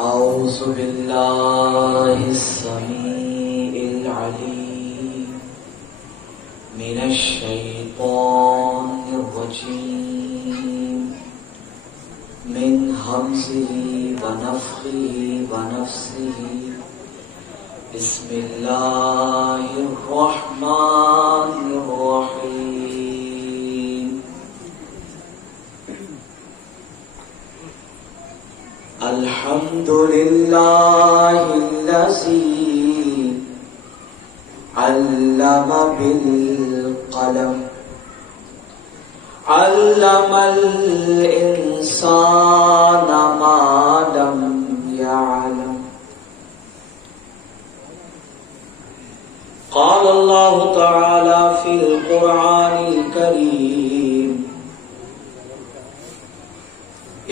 أعوذ بالله السميع العليم من الشيطان الرجيم من همزه ونفخه ونفسه بسم الله الرحمن الرحيم الحمد لله الذي علم بالقلم علم الإنسان ما لم يعلم قال الله تعالى في القرآن الكريم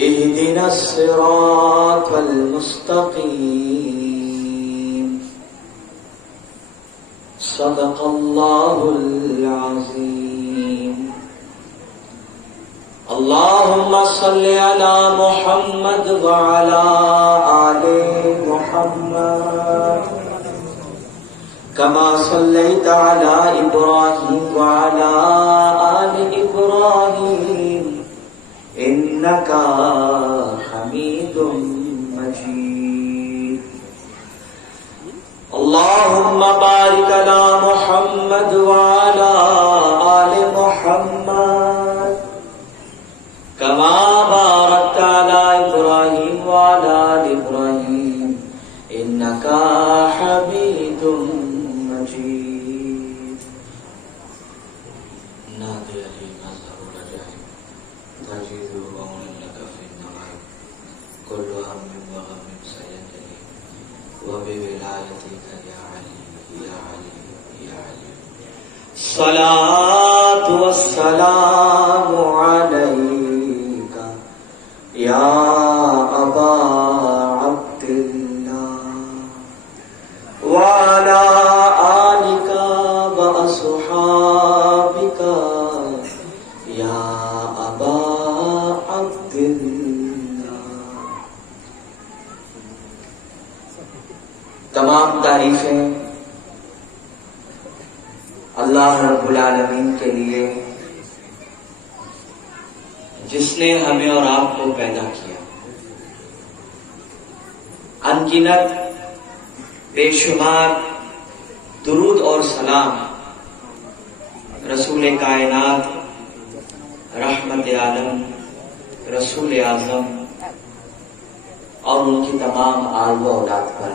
اهدنا الصراط المستقيم صدق الله العظيم اللهم صل على محمد وعلى آل محمد كما صليت على إبراهيم وعلى آل إبراهيم إنك حميد مجيد اللهم بارك على محمد وعلى آل محمد كما باركت على إبراهيم وعلى آل إبراهيم إنك حميد مجيد نادي لي مظهر رجائي تجد قولا لك في النوائب كل هم وغم سينتهي وبولايتك يا علي يا علي يا علي الصلاة والسلام عليك يا أبا عبد الله وعلى آلك وأصحابك يا أبا عبد الله. تمام تعریفیں اللہ رب العالمین کے لیے جس نے ہمیں اور آپ کو پیدا کیا. ان گنت بے شمار درود اور سلام رسول کائنات رحمت عالم رسول اعظم اور ان کی تمام آل و اولاد پر،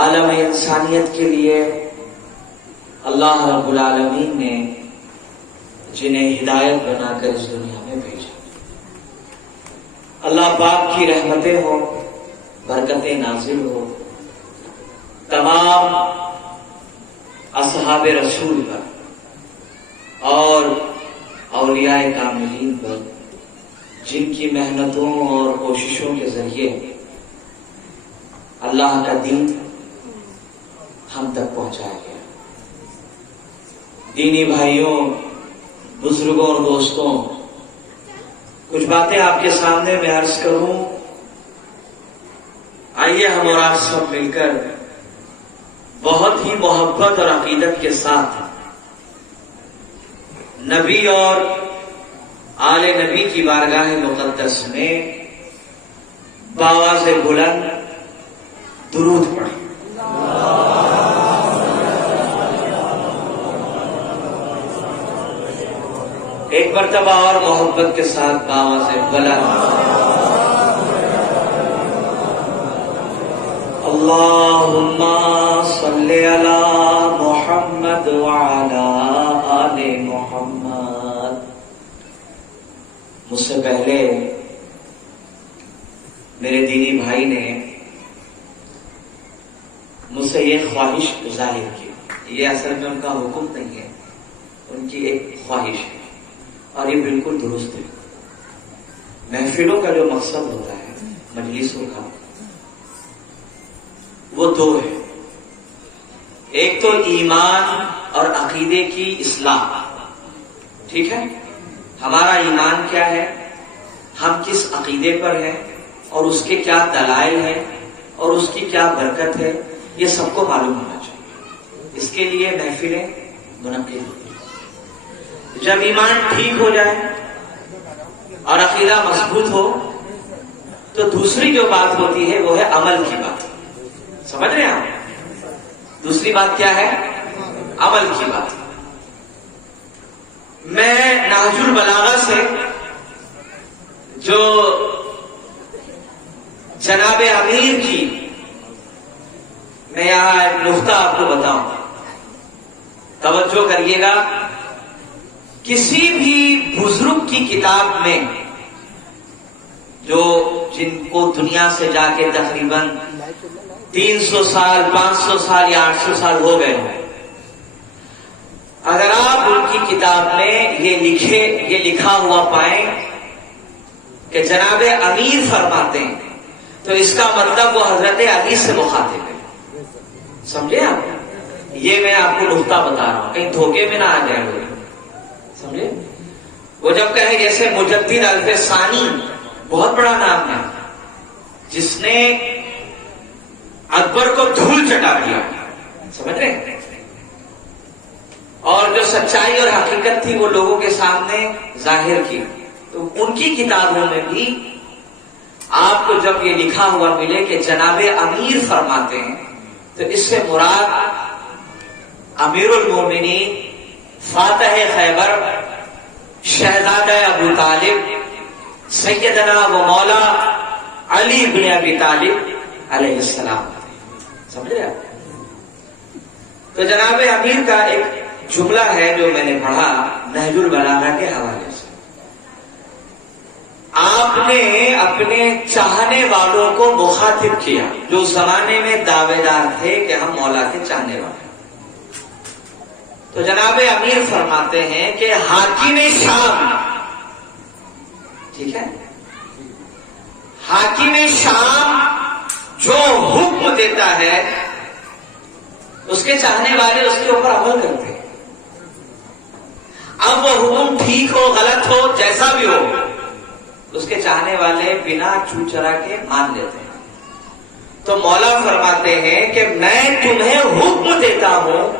عالم انسانیت کے لیے اللہ رب العالمین نے جنہیں ہدایت بنا کر اس دنیا میں بھیجا. اللہ پاک کی رحمتیں ہوں، برکتیں نازل ہو تمام اصحاب رسول پر اور اولیاء کاملین پر، جن کی محنتوں اور کوششوں کے ذریعے اللہ کا دین ہم تک پہنچایا گیا. دینی بھائیوں، بزرگوں اور دوستوں، کچھ باتیں آپ کے سامنے میں عرض کروں. آئیے ہم اور آپ سب مل کر بہت ہی محبت اور عقیدت کے ساتھ نبی اور آل نبی کی بارگاہ مقدس میں بآواز بلند درود پڑھیں. ایک مرتبہ اور محبت کے ساتھ بآواز بلند اللہم صلی علی محمد وعلی آل محمد. مجھ سے پہلے میرے دینی بھائی نے مجھ سے یہ خواہش ظاہر کی. یہ اصل میں ان کا حکم نہیں ہے، ان کی ایک خواہش ہے اور یہ بالکل درست ہے. محفلوں کا جو مقصد ہوتا ہے، مجلسوں کا، وہ دو ہے. ایک تو ایمان اور عقیدے کی اصلاح. ٹھیک ہے، ہمارا ایمان کیا ہے، ہم کس عقیدے پر ہیں اور اس کے کیا دلائل ہیں اور اس کی کیا برکت ہے، یہ سب کو معلوم ہونا چاہیے. اس کے لیے محفلیں منعقد ہوتی ہیں. جب ایمان ٹھیک ہو جائے اور عقیدہ مضبوط ہو تو دوسری جو بات ہوتی ہے وہ ہے عمل کی بات. سمجھ رہے ہیں آپ؟ دوسری بات کیا ہے؟ عمل کی بات. میں نہج البلاغہ سے جو جناب امیر کی، میں یہاں ایک نقطہ آپ کو بتاؤں، توجہ کریے گا. کسی بھی بزرگ کی کتاب میں جو جن کو دنیا سے جا کے تقریباً 300 سال 500 سال یا 800 سال ہو گئے ہیں، اگر آپ ان کی کتاب میں یہ لکھا ہوا پائیں کہ جناب امیر فرماتے ہیں، تو اس کا مطلب وہ حضرت علی سے مخاطب ہے. سمجھے آپ؟ یہ میں آپ کو نقطہ بتا رہا ہوں، کہیں دھوکے میں نہ آ جائے لوگ. سمجھے؟ وہ جب کہے جیسے مجدد الف ثانی بہت بڑا نام ہے جس نے اکبر کو دھول چٹا دیا، سمجھ رہے ہیں، اور جو سچائی اور حقیقت تھی وہ لوگوں کے سامنے ظاہر کی. تو ان کی کتابوں میں بھی آپ کو جب یہ لکھا ہوا ملے کہ جناب امیر فرماتے ہیں، تو اس سے مراد امیر المومنین، فاتح خیبر، شہزادہ ابو طالب، سیدنا و مولا علی بن ابی طالب علیہ السلام. سمجھ رہے آپ؟ تو جناب امیر کا ایک جملہ ہے جو میں نے پڑھا نہج البلاغہ کے حوالے سے. آپ نے اپنے چاہنے والوں کو مخاطب کیا جو اس زمانے میں دعوے دار تھے کہ ہم مولا کے چاہنے والے. تو جناب امیر فرماتے ہیں کہ حاکم شام، ٹھیک ہے، حاکم شام جو حکم دیتا ہے اس کے چاہنے والے اس کے اوپر عمل کرتے ہیں. اب وہ حکم ٹھیک ہو غلط ہو جیسا بھی ہو، اس کے چاہنے والے بنا چو چرا کے مان لیتے ہیں. تو مولا فرماتے ہیں کہ میں تمہیں حکم دیتا ہوں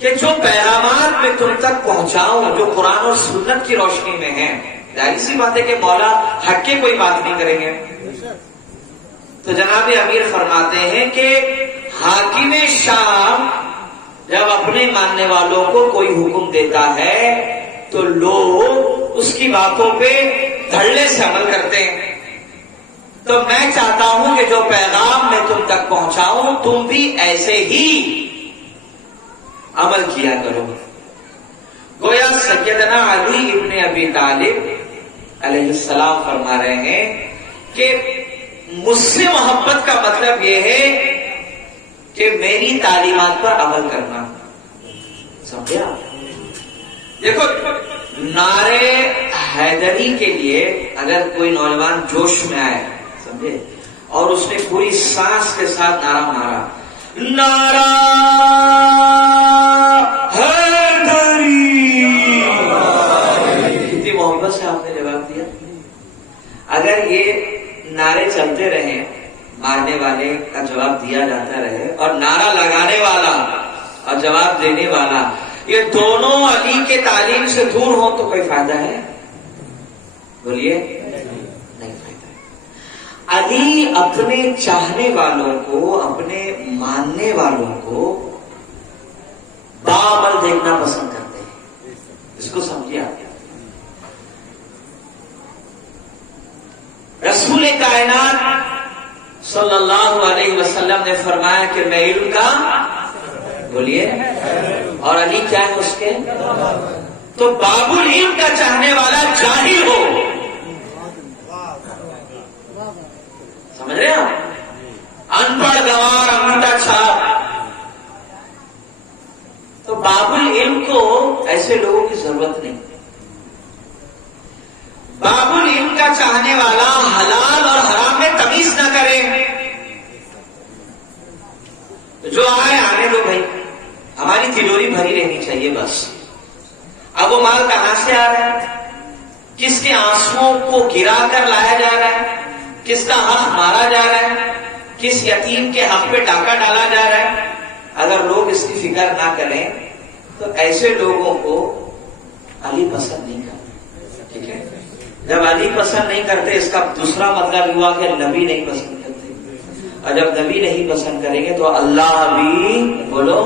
کہ جو پیغامات میں تم تک پہنچاؤں جو قرآن اور سنت کی روشنی میں ہیں، ظاہر سی بات ہے کہ مولا ہٹ کے کوئی بات نہیں کریں گے. تو جناب امیر فرماتے ہیں کہ حاکم شام جب اپنے ماننے والوں کو کوئی حکم دیتا ہے تو لوگ اس کی باتوں پہ دھڑلے سے عمل کرتے ہیں. تو میں چاہتا ہوں کہ جو پیغام میں تم تک پہنچاؤں تم بھی ایسے ہی عمل کیا کرو. گویا سیدنا علی ابن ابی طالب علیہ السلام فرما رہے ہیں کہ مجھ سے محبت کا مطلب یہ ہے کہ میری تعلیمات پر عمل کرنا. سمجھے آپ؟ دیکھو نعرے حیدری کے لیے اگر کوئی نوجوان جوش میں آئے، سمجھے، اور اس نے پوری سانس کے ساتھ نعرہ مارا، نعرہ حیدری، کتنی محبت سے آپ نے جواب دیا. اگر یہ نعرے چلتے رہیں، مارنے والے کا جواب دیا جاتا رہے اور نعرہ لگانے والا اور جواب دینے والا یہ دونوں علی کے تعلیم سے دور ہوں تو کوئی فائدہ ہے؟ بولیے، نہیں فائدہ ہے. علی اپنے چاہنے والوں کو، اپنے ماننے والوں کو باعمل دیکھنا پسند کرتے ہیں. اس کو سمجھیے آپ. رسول کائنات صلی اللہ علیہ وسلم نے فرمایا کہ میں علم کا، بولیے، اور علی کیا ہے اس کے؟ تو باب العلم کا چاہنے والا جاہل ہو، سمجھ رہے ہیں آپ؟ ان پڑھ گوار انگوٹھا چھاپ. تو باب العلم کو ایسے لوگوں کی ضرورت نہیں. باب العلم کا چاہنے والا حلال اور حرام میں تمیز نہ کرے. جو آئے آنے دو بھائی، ہماری تجوری بھری رہنی چاہیے بس. اب وہ مال کہاں سے آ رہا ہے، کس کے آنسوؤں کو گرا کر لایا جا رہا ہے، کس کا حق مارا جا رہا ہے، کس یتیم کے حق پہ ڈاکہ ڈالا جا رہا ہے، اگر لوگ اس کی فکر نہ کریں تو ایسے لوگوں کو علی پسند نہیں کرتے. ٹھیک ہے، جب علی پسند نہیں کرتے اس کا دوسرا مطلب ہوا کہ نبی نہیں پسند کرتے، اور جب نبی نہیں پسند کریں گے تو اللہ بھی بولو.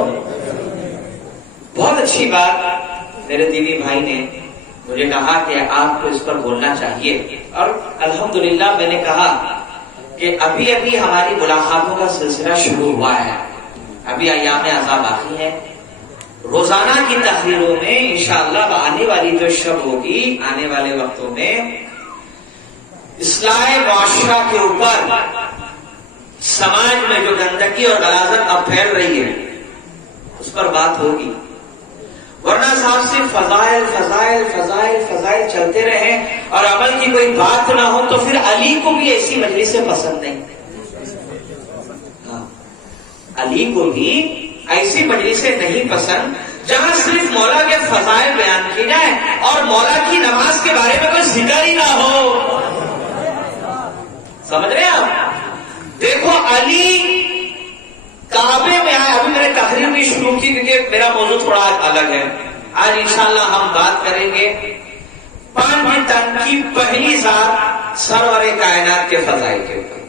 بہت اچھی بات میرے دیوی بھائی نے مجھے کہا کہ آپ کو اس پر بولنا چاہیے، اور الحمدللہ میں نے کہا کہ ابھی ابھی ہماری ملاقاتوں کا سلسلہ شروع ہوا ہے، ابھی ایام عذاب باقی ہے. روزانہ کی تقریروں میں انشاءاللہ آنے والی جو شب ہوگی، آنے والے وقتوں میں اصلاح معاشرہ کے اوپر سماج میں جو گندگی اور غلاظت اب پھیل رہی ہے اس پر بات ہوگی. ورنہ صاحب صرف فضائل فضائل فضائل فضائل چلتے رہیں اور عمل کی کوئی بات نہ ہو تو پھر علی کو بھی ایسی مجلسیں پسند نہیں. علی کو بھی ایسی مجلسیں نہیں پسند جہاں صرف مولا کے فضائل بیان کی جائے اور مولا کی نماز کے بارے میں کوئی ذکر ہی نہ ہو. سمجھ رہے ہیں آپ؟ دیکھو علی کعبے میں آئے. ابھی میں نے تقریر بھی شروع کی کیونکہ میرا موضوع تھوڑا الگ ہے. آج انشاءاللہ ہم بات کریں گے 5 تن کی پہلی ذات سرور کائنات کے فضائل کے اوپر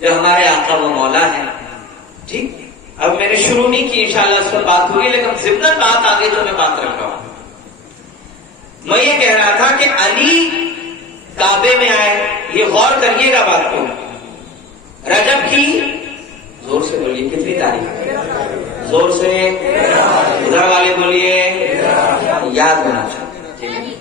جو ہمارے آقا و مولا ہے. ٹھیک، اب میں نے شروع نہیں کی، انشاءاللہ اس پر بات ہوگی، لیکن ضمن بات آگے تو میں بات رکھ رہا ہوں. میں یہ کہہ رہا تھا کہ علی کعبے میں آئے. یہ غور کریے گا بات کو. رجب کی زور سے بولیے کتنی تاریخ؟ زور سے ادھر والے بولیے، یاد ہونا چاہیے.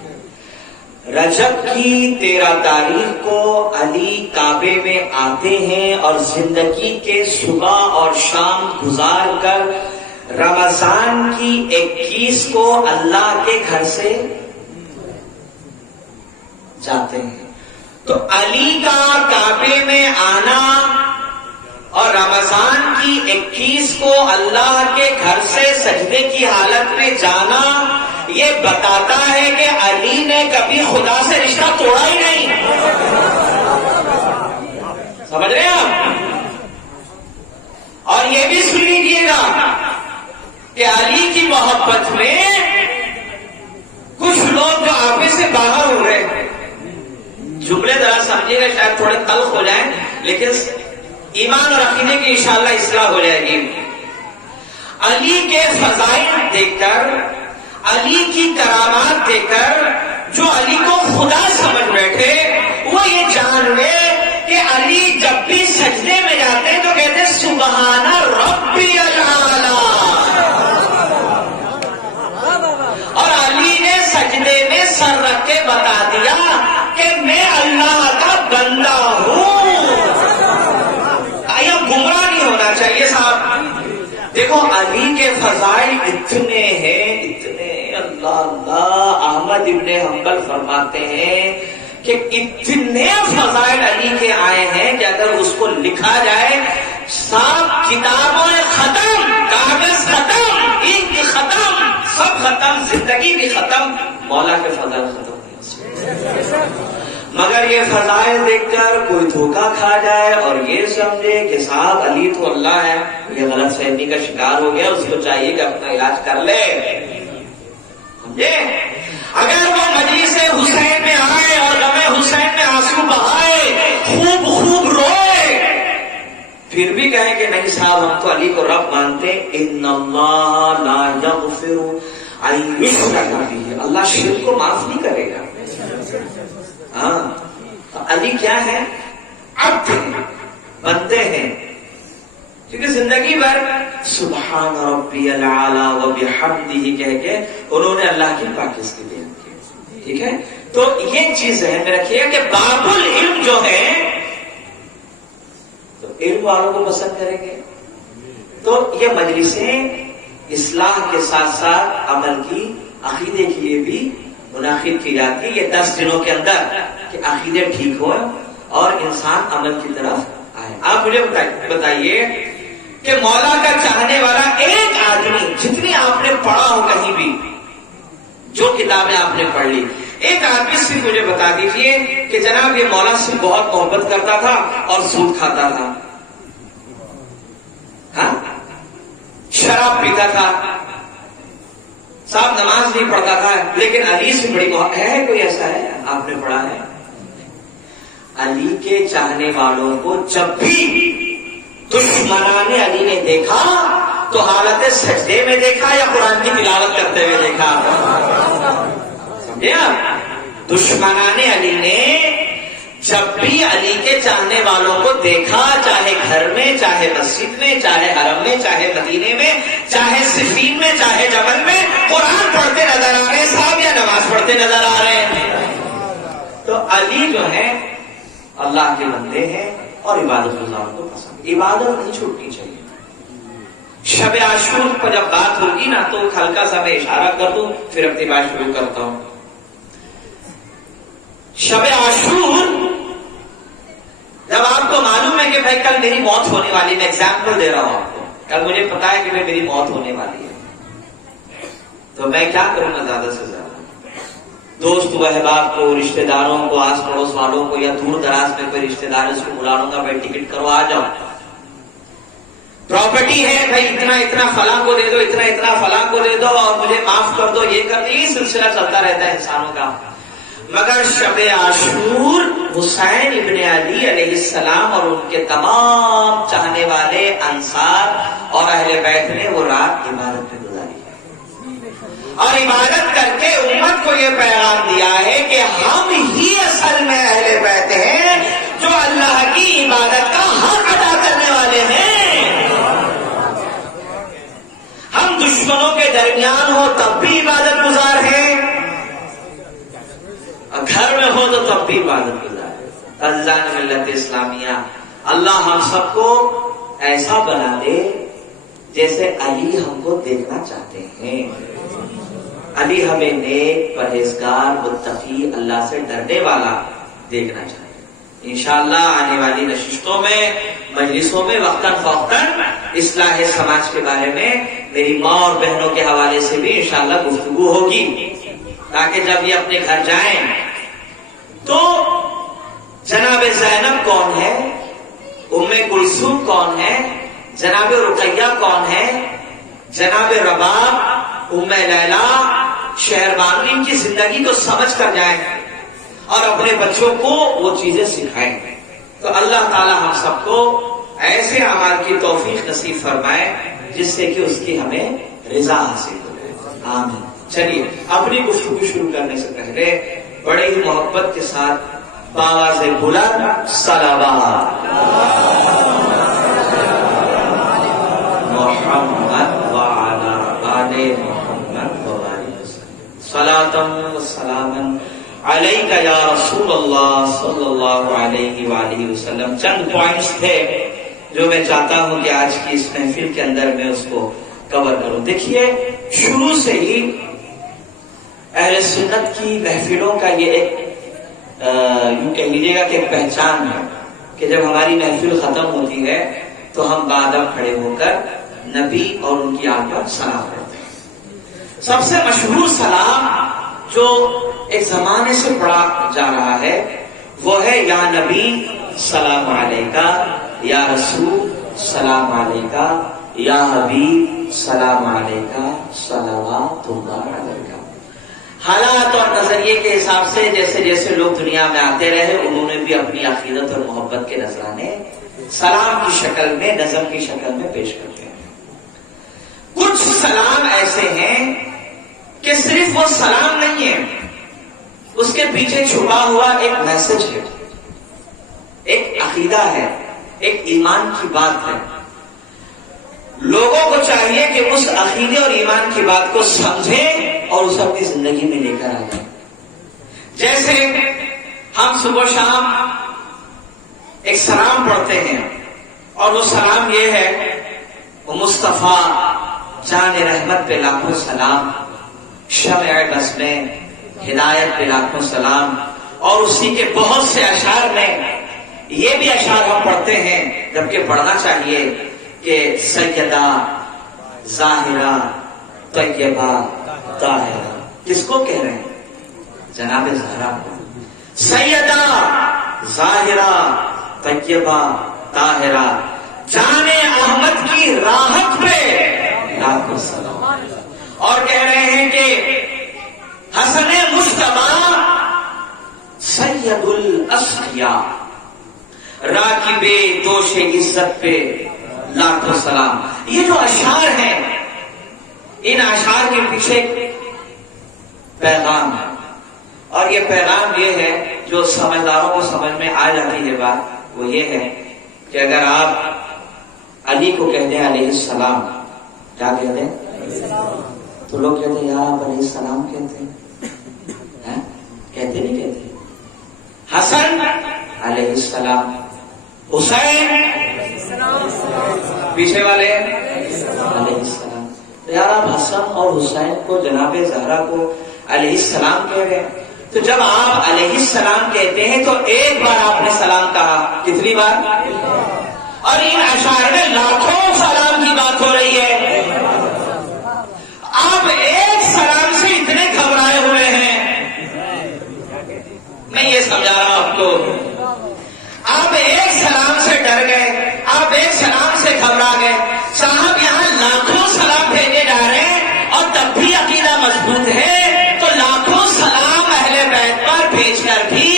رجب کی 13 تاریخ کو علی کعبے میں آتے ہیں اور زندگی کے صبح اور شام گزار کر رمضان کی 21 کو اللہ کے گھر سے جاتے ہیں. تو علی کا کعبے میں آنا اور رمضان کی 21 کو اللہ کے گھر سے سجدے کی حالت میں جانا یہ بتاتا ہے کہ علی نے کبھی خدا سے رشتہ توڑا ہی نہیں. سمجھ رہے ہیں آپ؟ اور یہ بھی سن لیجیے گا کہ علی کی محبت میں کچھ لوگ جو آپے سے باہر ہو رہے ہیں، جملے ذرا سمجھیے گا شاید تھوڑے تلخ ہو جائیں لیکن ایمان اور عقیدے کی انشاءاللہ اصلاح ہو جائے گی. علی کے فضائل دیکھ کر، علی کی کرامات دیکھ کر جو علی کو خدا سمجھ بیٹھے وہ یہ جان لے کہ علی جب بھی سجدے میں جاتے ہیں تو کہتے ہیں سبحان ربی الاعلی. اور علی نے سجدے میں سر رکھ کے بتا دیا کہ میں اللہ کا بندہ ہوں. گمراہ نہیں ہونا چاہیے صاحب. دیکھو علی کے فضائل اتنے ہیں، اتنے، اللہ اللہ. احمد ابن حنبل فرماتے ہیں کہ اتنے فضائل علی کے آئے ہیں کہ اگر اس کو لکھا جائے صاحب کتابیں ختم، کاغذ ختم، انک ختم، سب ختم، زندگی بھی ختم، مولا کے فضائل ختم نہیں. مگر یہ فضائل دیکھ کر کوئی دھوکہ کھا جائے اور یہ سمجھے کہ صاحب علی تو اللہ ہے، یہ غلط فہمی کا شکار ہو گیا. اس کو چاہیے کہ اپنا علاج کر لے. سمجھے؟ اگر وہ مجلس حسین میں آئے اور غم حسین میں آنسو بہائے، خوب خوب روئے، پھر بھی کہیں کہ نہیں صاحب ہم تو علی کو رب مانتے. ان اللہ لا یغفر ان یشرک بہ، اللہ شرک کو معاف نہیں کرے گا. ہاں، تو علی کیا ہے؟ عبد ہیں، بندے ہیں، کیونکہ زندگی بھر سبحان ربی الاعلی و بحمدہ کہہ کے انہوں نے اللہ کی پاکی کی بیان کی. ٹھیک ہے، تو یہ چیز ذہن میں رکھیے کہ باب العلم جو ہے تو علم والوں کو پسند کریں گے. تو یہ مجلسیں اصلاح کے ساتھ ساتھ عمل کی، عقیدے کے لیے بھی منعقد کی جاتی ہے. یہ 10 دنوں کے اندر کہ عقیدے ٹھیک ہو اور انسان عمل کی طرف آئے. آپ مجھے بتائیے کہ مولا کا چاہنے والا ایک آدمی، جتنی آپ نے پڑھا ہو کہیں بھی، جو کتابیں آپ نے پڑھ لی، ایک آدمی سے مجھے بتا دیجئے کہ جناب یہ مولا سے بہت محبت کرتا تھا اور سود کھاتا تھا، ہاں شراب پیتا تھا، صاحب نماز نہیں پڑھتا تھا، لیکن علی سے بڑی محبت ہے. کوئی ایسا ہے آپ نے پڑھا ہے؟ علی کے چاہنے والوں کو جب بھی دشمنان علی نے دیکھا تو حالت سجدے میں دیکھا یا قرآن کی تلاوت کرتے ہوئے دیکھا؟ سمجھے آپ؟ دشمنان علی نے جب بھی علی کے چاہنے والوں کو دیکھا، چاہے گھر میں، چاہے مسجد میں، چاہے حرم میں، چاہے مدینے میں، چاہے صفین میں، چاہے جبل میں، قرآن پڑھتے نظر آ رہے ہیں صاحب یا نماز پڑھتے نظر آ رہے ہیں. تو علی جو ہے اللہ کے بندے ہیں اور عبادت گزاروں کو پسند. عبادت نہیں چھوٹنی چاہیے. شب عاشور پر جب بات ہوگی نا تو ہلکا سا میں اشارہ کر دوں، پھر اپنی بات شروع کرتا ہوں. شب عاشور جب آپ کو معلوم ہے کہ بھائی کل میری موت ہونے والی، میں ایگزامپل دے رہا ہوں آپ کو، کل مجھے پتا ہے کہ بھائی میری موت ہونے والی ہے، تو میں کیا کروں گا؟ زیادہ سے زیادہ دوست و احباب کو، رشتہ داروں کو، آس پڑوس والوں کو، یا دور دراز میں کوئی رشتہ دار اس کو بلا لوں گا، بھائی ٹکٹ کرو آ جاؤ، پراپرٹی ہے بھائی اتنا اتنا فلاں کو دے دو، اتنا اتنا فلاں کو دے دو، اور مجھے معاف کر دو، یہ کر دو. یہ سلسلہ چلتا رہتا ہے انسانوں کا. مگر شب عاشور حسین ابن علی علیہ السلام اور ان کے تمام چاہنے والے انصار اور اہل بیت نے وہ رات عبادت میں گزاری ہے، اور عبادت کر کے امت کو یہ پیغام دیا ہے کہ ہم ہی اصل میں اہل بیت ہیں جو اللہ کی عبادت کا حق ادا کرنے والے ہیں. ہم دشمنوں کے درمیان ہو تب بھی عبادت گزار ہیں، گھر میں ہو تو تب بھی عبادت گزار. عزیزان ملت اسلامیہ، اللہ ہم سب کو ایسا بنا دے جیسے علی ہم کو دیکھنا چاہتے ہیں. علی ہمیں نیک، پرہیزگار، متقی، اللہ سے ڈرنے والا دیکھنا چاہتے ہیں. انشاءاللہ آنے والی نشستوں میں، مجلسوں میں وقتاً فوقتاً اصلاح سماج کے بارے میں میری ماں اور بہنوں کے حوالے سے بھی انشاءاللہ گفتگو ہوگی، تاکہ جب یہ اپنے گھر جائیں تو جناب زینب کون ہے، ام کلثوم کون ہے، جناب رقیہ کون ہے، جناب رباب، ام لیلا، شہربانو، ان کی زندگی کو سمجھ کر جائیں اور اپنے بچوں کو وہ چیزیں سکھائیں. تو اللہ تعالی ہم سب کو ایسے اعمال کی توفیق نصیب فرمائے جس سے کہ اس کی ہمیں رضا حاصل ہو. آمین. چلیے اپنی گفتگو شروع کرنے سے پہلے بڑے ہی محبت کے ساتھ بآواز بلند صلوات محمد وعلی آل محمد وبارک صلاۃ و سلام علیک یا رسول اللہ صلی اللہ علیہ وآلہ وسلم. چند پوائنٹس تھے جو میں چاہتا ہوں کہ آج کی اس محفل کے اندر میں اس کو کور کروں. دیکھیے شروع سے ہی اہل سنت کی محفلوں کا یہ ایک یوں کہہ لیجیے گا کہ ایک پہچان ہے کہ جب ہماری محفل ختم ہوتی ہے تو ہم بادام کھڑے ہو کر نبی اور ان کی آل پر سلام کرتے ہیں. سب سے مشہور سلام جو ایک زمانے سے پڑھا جا رہا ہے وہ ہے یا نبی سلام علیکہ، یا رسول سلام علیکہ، یا حبیب سلام علیکہ، صلوات اللہ علیکہ. حالات اور نظریے کے حساب سے جیسے جیسے لوگ دنیا میں آتے رہے انہوں نے بھی اپنی عقیدت اور محبت کے نذرانے سلام کی شکل میں، نظم کی شکل میں پیش کرتے ہیں. کچھ سلام ایسے ہیں کہ صرف وہ سلام نہیں ہے، اس کے پیچھے چھپا ہوا ایک میسج ہے، ایک عقیدہ ہے، ایک ایمان کی بات ہے. لوگوں کو چاہیے کہ اس عقیدے اور ایمان کی بات کو سمجھیں اور اسے اپنی زندگی میں لے کر آ جائیں. جیسے ہم صبح شام ایک سلام پڑھتے ہیں اور وہ سلام یہ ہے، وہ مصطفیٰ جان رحمت پہ لاکھوں سلام، شمع بس میں ہدایت پہ لاکھوں سلام. اور اسی کے بہت سے اشعار میں یہ بھی اشعار ہم پڑھتے ہیں جبکہ پڑھنا چاہیے کہ سیدہ ظاہرہ طیبہ طاہرہ. کس کو کہہ رہے ہیں؟ جناب زہرا کو سیدہ ظاہرہ طیبہ طاہرہ جان احمد کی راحت پہ لاکھوں سلام. اور کہہ رہے ہیں کہ حسن مصطفیٰ سید الاسقیاء راکب دوش عزت پہ لاکھوں سلام. یہ جو اشعار ہیں ان اشعار کے پیچھے پیغام ہے اور یہ پیغام یہ ہے جو سمجھداروں کو سمجھ میں آ جاتی ہے بات. وہ یہ ہے کہ اگر آپ علی کو کہتے ہیں علیہ السلام کیا کہتے ہیں تو لوگ کہتے ہیں یار آپ علیہ السلام کہتے ہیں کہتے نہیں کہتے. حسن علیہ السلام حسین پیچھے والے علیہ السلام. یار آپ حسن اور حسین کو جناب زہرا کو علیہ السلام کہہ رہے ہیں تو جب آپ علیہ السلام کہتے ہیں تو ایک بار آپ نے سلام کہا کتنی بار؟ اور ان اشعار میں لاکھوں سلام کی بات ہو رہی ہے. آپ ایک سلام سے اتنے گھبرائے ہوئے ہیں. میں یہ سمجھا رہا ہوں آپ کو. آپ ایک سلام سے ڈر گئے, آپ ایک سلام سے گھبرا گئے. صاحب یہاں لاکھوں سلام بھیجے جا رہے ہیں اور تب بھی عقیدہ مضبوط ہے تو لاکھوں سلام اہل بیت پر بھیج کر بھی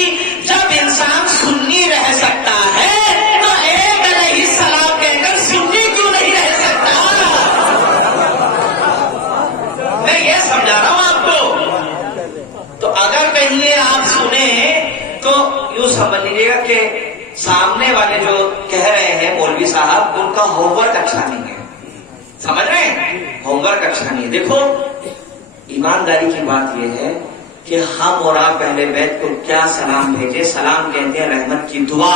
جب انسان سنی رہ سکتا ہے تو ایک علیہ السلام کہہ کر سنی کیوں نہیں رہ سکتا؟ میں یہ سمجھا رہا ہوں آپ کو. تو اگر کہیں آپ سنیں تو یوں سمجھ لیجیے گا کہ سامنے والے جو کہہ رہے ہیں مولوی صاحب ان کا ہوم ورک اچھا نہیں ہے. سمجھ رہے ہیں؟ ہوم ورک اچھا نہیں ہے. دیکھو ایمانداری کی بات یہ ہے کہ ہم اور آپ اہل بیت کو کیا سلام بھیجے. سلام کہتے ہیں رحمت کی دعا.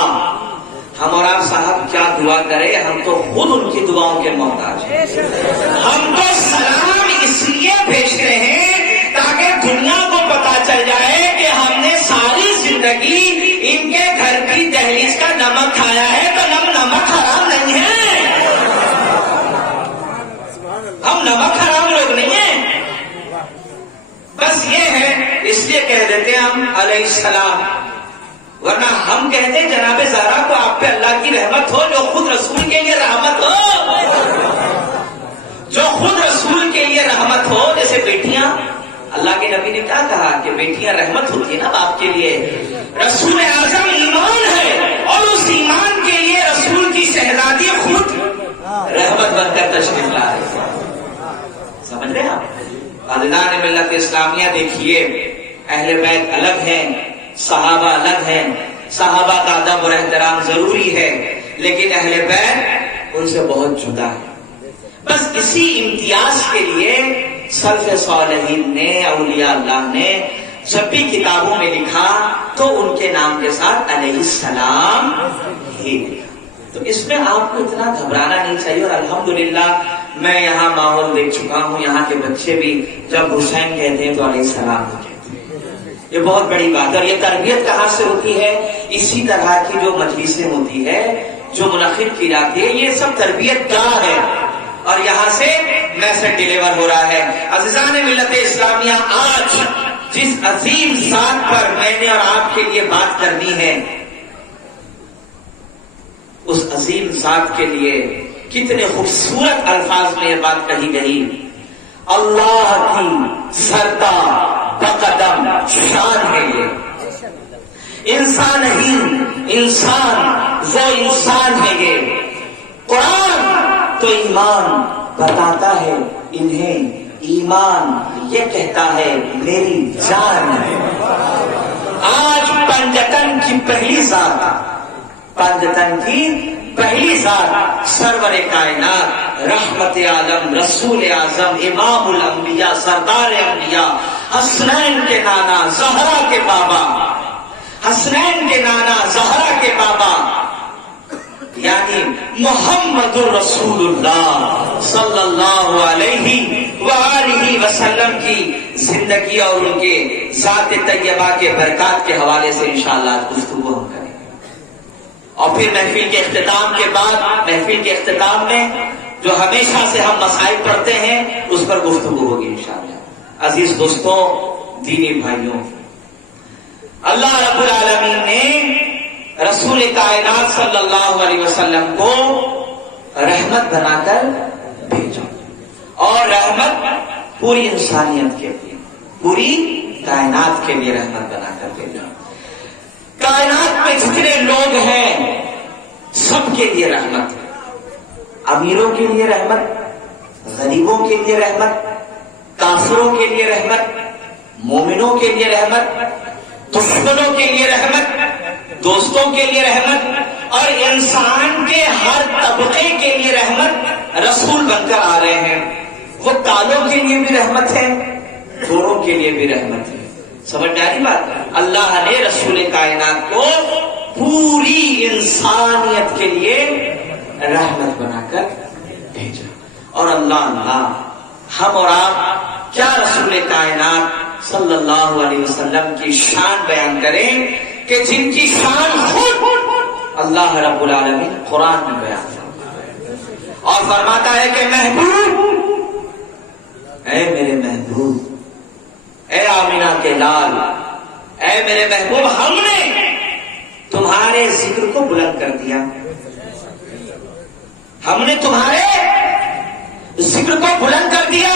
ہم اور آپ صاحب کیا دعا کرے, ہم تو خود ان کی دعاؤں کے محتاج ہیں. ہم تو سلام اس لیے بھیجتے ہیں تاکہ دنیا کو پتا چل جائے کہ ہم نے ساری زندگی ان کے گھر کی دہلیز کا نمک کھایا ہے تو نمک حرام نہیں ہے. ہم نمک حرام لوگ نہیں ہیں. بس یہ ہے اس لیے کہہ دیتے ہیں ہم علیہ السلام. ورنہ ہم کہتے ہیں جناب زہرا کو آپ پہ اللہ کی رحمت ہو جو خود رسول کے لیے رحمت ہو, جو خود رسول کے لیے رحمت ہو. جیسے بیٹیاں, اللہ کے نبی نے کیا کہا کہ بیٹیاں رحمت ہوتی ہے نا باپ کے لیے. رسول اعظم ایمان ہے اور اس ایمان کے لیے رسول کی شہزادی خود رحمت بن کر تشریف لا ہے. سمجھ رہے ہیں آپ؟ عزیزان ملت اسلامیہ دیکھیے, اہل بیت الگ ہیں, صحابہ الگ ہیں. صحابہ کا ادب اور احترام ضروری ہے لیکن اہل بیت ان سے بہت جدا ہے. بس اسی امتیاز کے لیے سلف صالحین نے, اولیاء اللہ نے جب بھی کتابوں میں لکھا تو ان کے نام کے ساتھ علیہ السلام ہی لکھا. تو اس میں آپ کو اتنا گھبرانا نہیں چاہیے. اور الحمدللہ میں یہاں ماحول دیکھ چکا ہوں, یہاں کے بچے بھی جب حسین کہتے ہیں تو علیہ السلام ہی کہتے ہیں. یہ بہت بڑی بات ہے. اور یہ تربیت کہاں سے ہوتی ہے؟ اسی طرح کی جو مجلسیں ہوتی ہے, جو منعقد کی جاتی ہے, یہ سب تربیت گاہ ہے اور یہاں سے میسج ڈیلیور ہو رہا ہے. عزیزان ملت اسلامیہ, آج جس عظیم ذات پر میں نے اور آپ کے لیے بات کرنی ہے, اس عظیم ذات کے لیے کتنے خوبصورت الفاظ میں یہ بات کہی گئی. اللہ کی سرتا بقدم شان ہے یہ, انسان ہی انسان وہ انسان ہے یہ. قرآن تو ایمان بتاتا ہے انہیں, ایمان یہ کہتا ہے میری جان ہے. آج پنجتن کی پہلی ذات, پنجتن کی پہلی ذات سرور کائنات, رحمت عالم, رسول اعظم, امام الانبیاء, سردار انبیاء, حسنین کے نانا, زہرا کے بابا, حسنین کے نانا, زہرا کے بابا, یعنی محمد رسول اللہ صلی اللہ علیہ وآلہ وسلم کی زندگی اور ان کے ذات طیبہ کے برکات کے حوالے سے انشاءاللہ گفتگو ہم کریں گے. اور پھر محفل کے اختتام کے بعد, محفل کے اختتام میں جو ہمیشہ سے ہم مسائل پڑھتے ہیں اس پر گفتگو ہوگی انشاءاللہ. عزیز دوستوں, دینی بھائیوں, اللہ رب العالمین نے رسول کائنات صلی اللہ علیہ وسلم کو رحمت بنا کر بھیجا، اور رحمت پوری انسانیت کے لیے، پوری کائنات کے لیے رحمت بنا کر بھیجا۔ کائنات میں جتنے لوگ ہیں سب کے لیے رحمت، امیروں کے لیے رحمت، غریبوں کے لیے رحمت، کافروں کے لیے رحمت، مومنوں کے لیے رحمت، دشمنوں کے لیے رحمت، دوستوں کے لیے رحمت، اور انسان کے ہر طبقے کے لیے رحمت رسول بن کر آ رہے ہیں۔ وہ کالوں کے لیے بھی رحمت ہے، گوروں کے لیے بھی رحمت ہے۔ سمجھ میں آ رہی بات؟ اللہ نے رسول کائنات کو پوری انسانیت کے لیے رحمت بنا کر بھیجا۔ اور اللہ ہم اور آپ کیا رسول کائنات صلی اللہ علیہ وسلم کی شان بیان کریں کہ جن کی شان خود اللہ رب العالمین قرآن میں بیان کرتا ہے اور فرماتا ہے کہ محبوب، اے میرے محبوب، اے آمینہ کے لال، اے میرے محبوب، ہم نے تمہارے ذکر کو بلند کر دیا، ہم نے تمہارے ذکر کو بلند کر دیا۔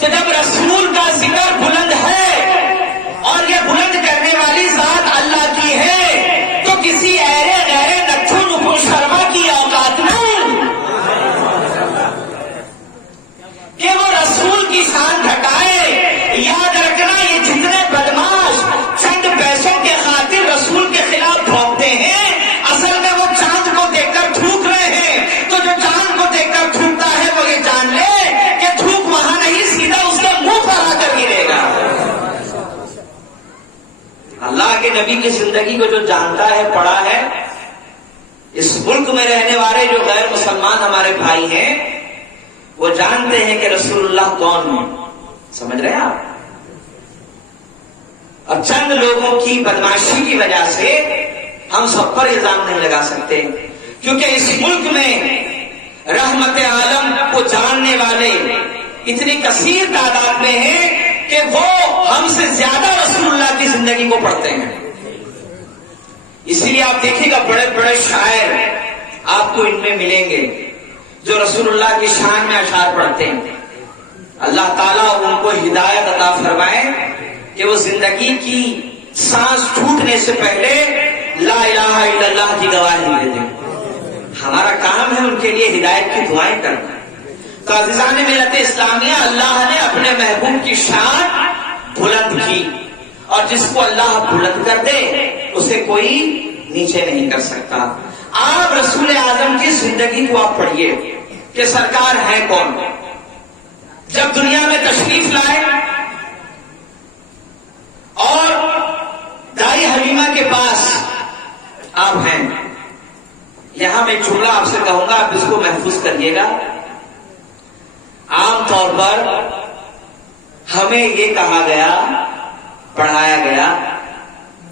کہ جب رسول کا ذکر بلند ہے اور یہ بلند کرنے والی ذات اللہ کی ہے تو کسی ایرے غیرے نچھو نکو شرما کی اوقات نہیں کہ وہ رسول کی شان گھٹائے۔ یاد رکھنا، یہ جتنے بدماش چند پیسوں کے خاطر رسول کے خلاف بھونکتے ہیں، اصل میں وہ چاند کو دیکھ کر تھوک رہے ہیں۔ تو جو چاند کو دیکھ کر تھوکتا ہے وہ یہ جان لے کہ تھوک وہاں نہیں، سیدھا اس کے منہ پر آ کر گرے گا۔ اللہ کے نبی کی زندگی کو جو جانتا ہے، پڑھا ہے، اس ملک میں رہنے والے جو غیر مسلمان ہمارے بھائی ہیں وہ جانتے ہیں کہ رسول اللہ کون ہے۔ سمجھ رہے ہیں آپ؟ اور چند لوگوں کی بدماشی کی وجہ سے ہم سب پر الزام نہیں لگا سکتے، کیونکہ اس ملک میں رحمت عالم کو جاننے والے اتنی کثیر تعداد میں ہیں کہ وہ ہم سے زیادہ رسول اللہ کی زندگی کو پڑھتے ہیں۔ اسی لیے آپ دیکھیے گا بڑے بڑے شاعر آپ کو ان میں ملیں گے جو رسول اللہ کی شان میں اشعار پڑھتے ہیں۔ اللہ تعالیٰ ان کو ہدایت عطا فرمائے کہ وہ زندگی کی سانس ٹوٹنے سے پہلے لا الہ الا اللہ کی گواہی دے دیں۔ ہمارا کام ہے ان کے لیے ہدایت کی دعائیں کرنا۔ تو عزیزان ملت اسلامیہ، اللہ نے اپنے محبوب کی شان بلند کی، اور جس کو اللہ بلند کر دے اسے کوئی نیچے نہیں کر سکتا۔ آپ رسول اعظم کی زندگی کو آپ پڑھیے کہ سرکار ہے کون۔ جب دنیا میں تشریف لائے اور دائی حلیمہ کے پاس آپ ہیں، یہاں میں جملہ آپ سے کہوں گا، آپ اس کو محفوظ کریے گا۔ عام طور پر ہمیں یہ کہا گیا، پڑھایا گیا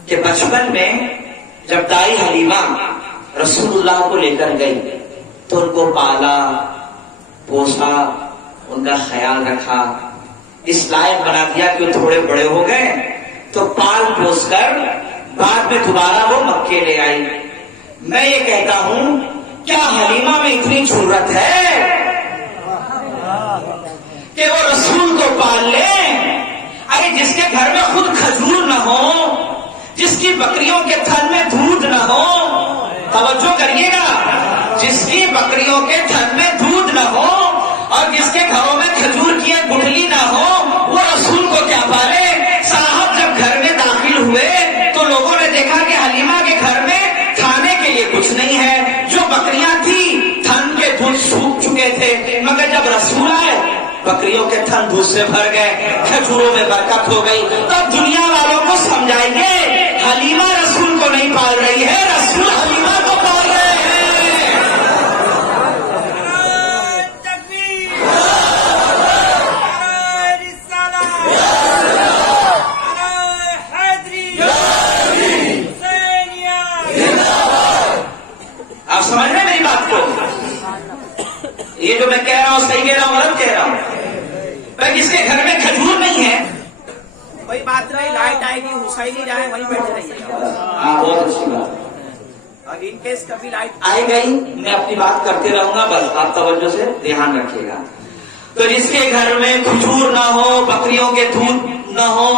کہ بچپن میں جب دائی حلیمہ رسول اللہ کو لے کر گئی تو ان کو پالا پوسا، ان کا خیال رکھا، اس لائق بنا دیا کہ وہ تھوڑے بڑے ہو گئے تو پال پوس کر بعد میں دوبارہ وہ مکے لے آئی۔ میں یہ کہتا ہوں، کیا حلیمہ میں اتنی ضرورت ہے کہ وہ رسول کو پال لے؟ ارے جس کے گھر میں خود کھجور نہ ہو، جس کی بکریوں کے تھن میں دودھ نہ ہو، توجہ کریے گا، جس کی بکریوں کے تھن میں دودھ نہ ہو اور جس کے گھروں میں کھجور کی ایک گٹھلی نہ ہو، وہ رسول کو کیا پالے؟ صاحب جب گھر میں داخل ہوئے تو لوگوں نے دیکھا کہ حلیمہ کے گھر میں کھانے کے لیے کچھ نہیں ہے، جو بکریاں تھی تھن کے دودھ سوکھ چکے تھے، مگر جب رسول آئے بکریوں کے تھن دودھ سے بھر گئے، کھجوروں میں برکت ہو گئی۔ تب دنیا والوں کو سمجھائیے، حلیمہ رسول کو نہیں پال رہی ہے، رسول حلیمہ کو پال رہے ہیں۔ آپ سمجھ رہے ہیں میری بات کو؟ یہ جو میں کہہ رہا ہوں صحیح کہہ رہا ہوں، غلط کہہ رہا ہوں؟ بھائی جس کے گھر میں کھجور نہیں ہے کوئی بات نہیں، لائٹ آئے گی، حسینی جائے وہیں بیٹھے رہیے گا. بہت اچھی بات ہے. اور ان کیس کبھی لائٹ آئے گئی میں اپنی بات کرتے رہوں گا، بس آپ توجہ سے دھیان رکھیے گا. تو جس کے گھر میں کھجور نہ ہو، بکریوں کے دودھ نہ ہو،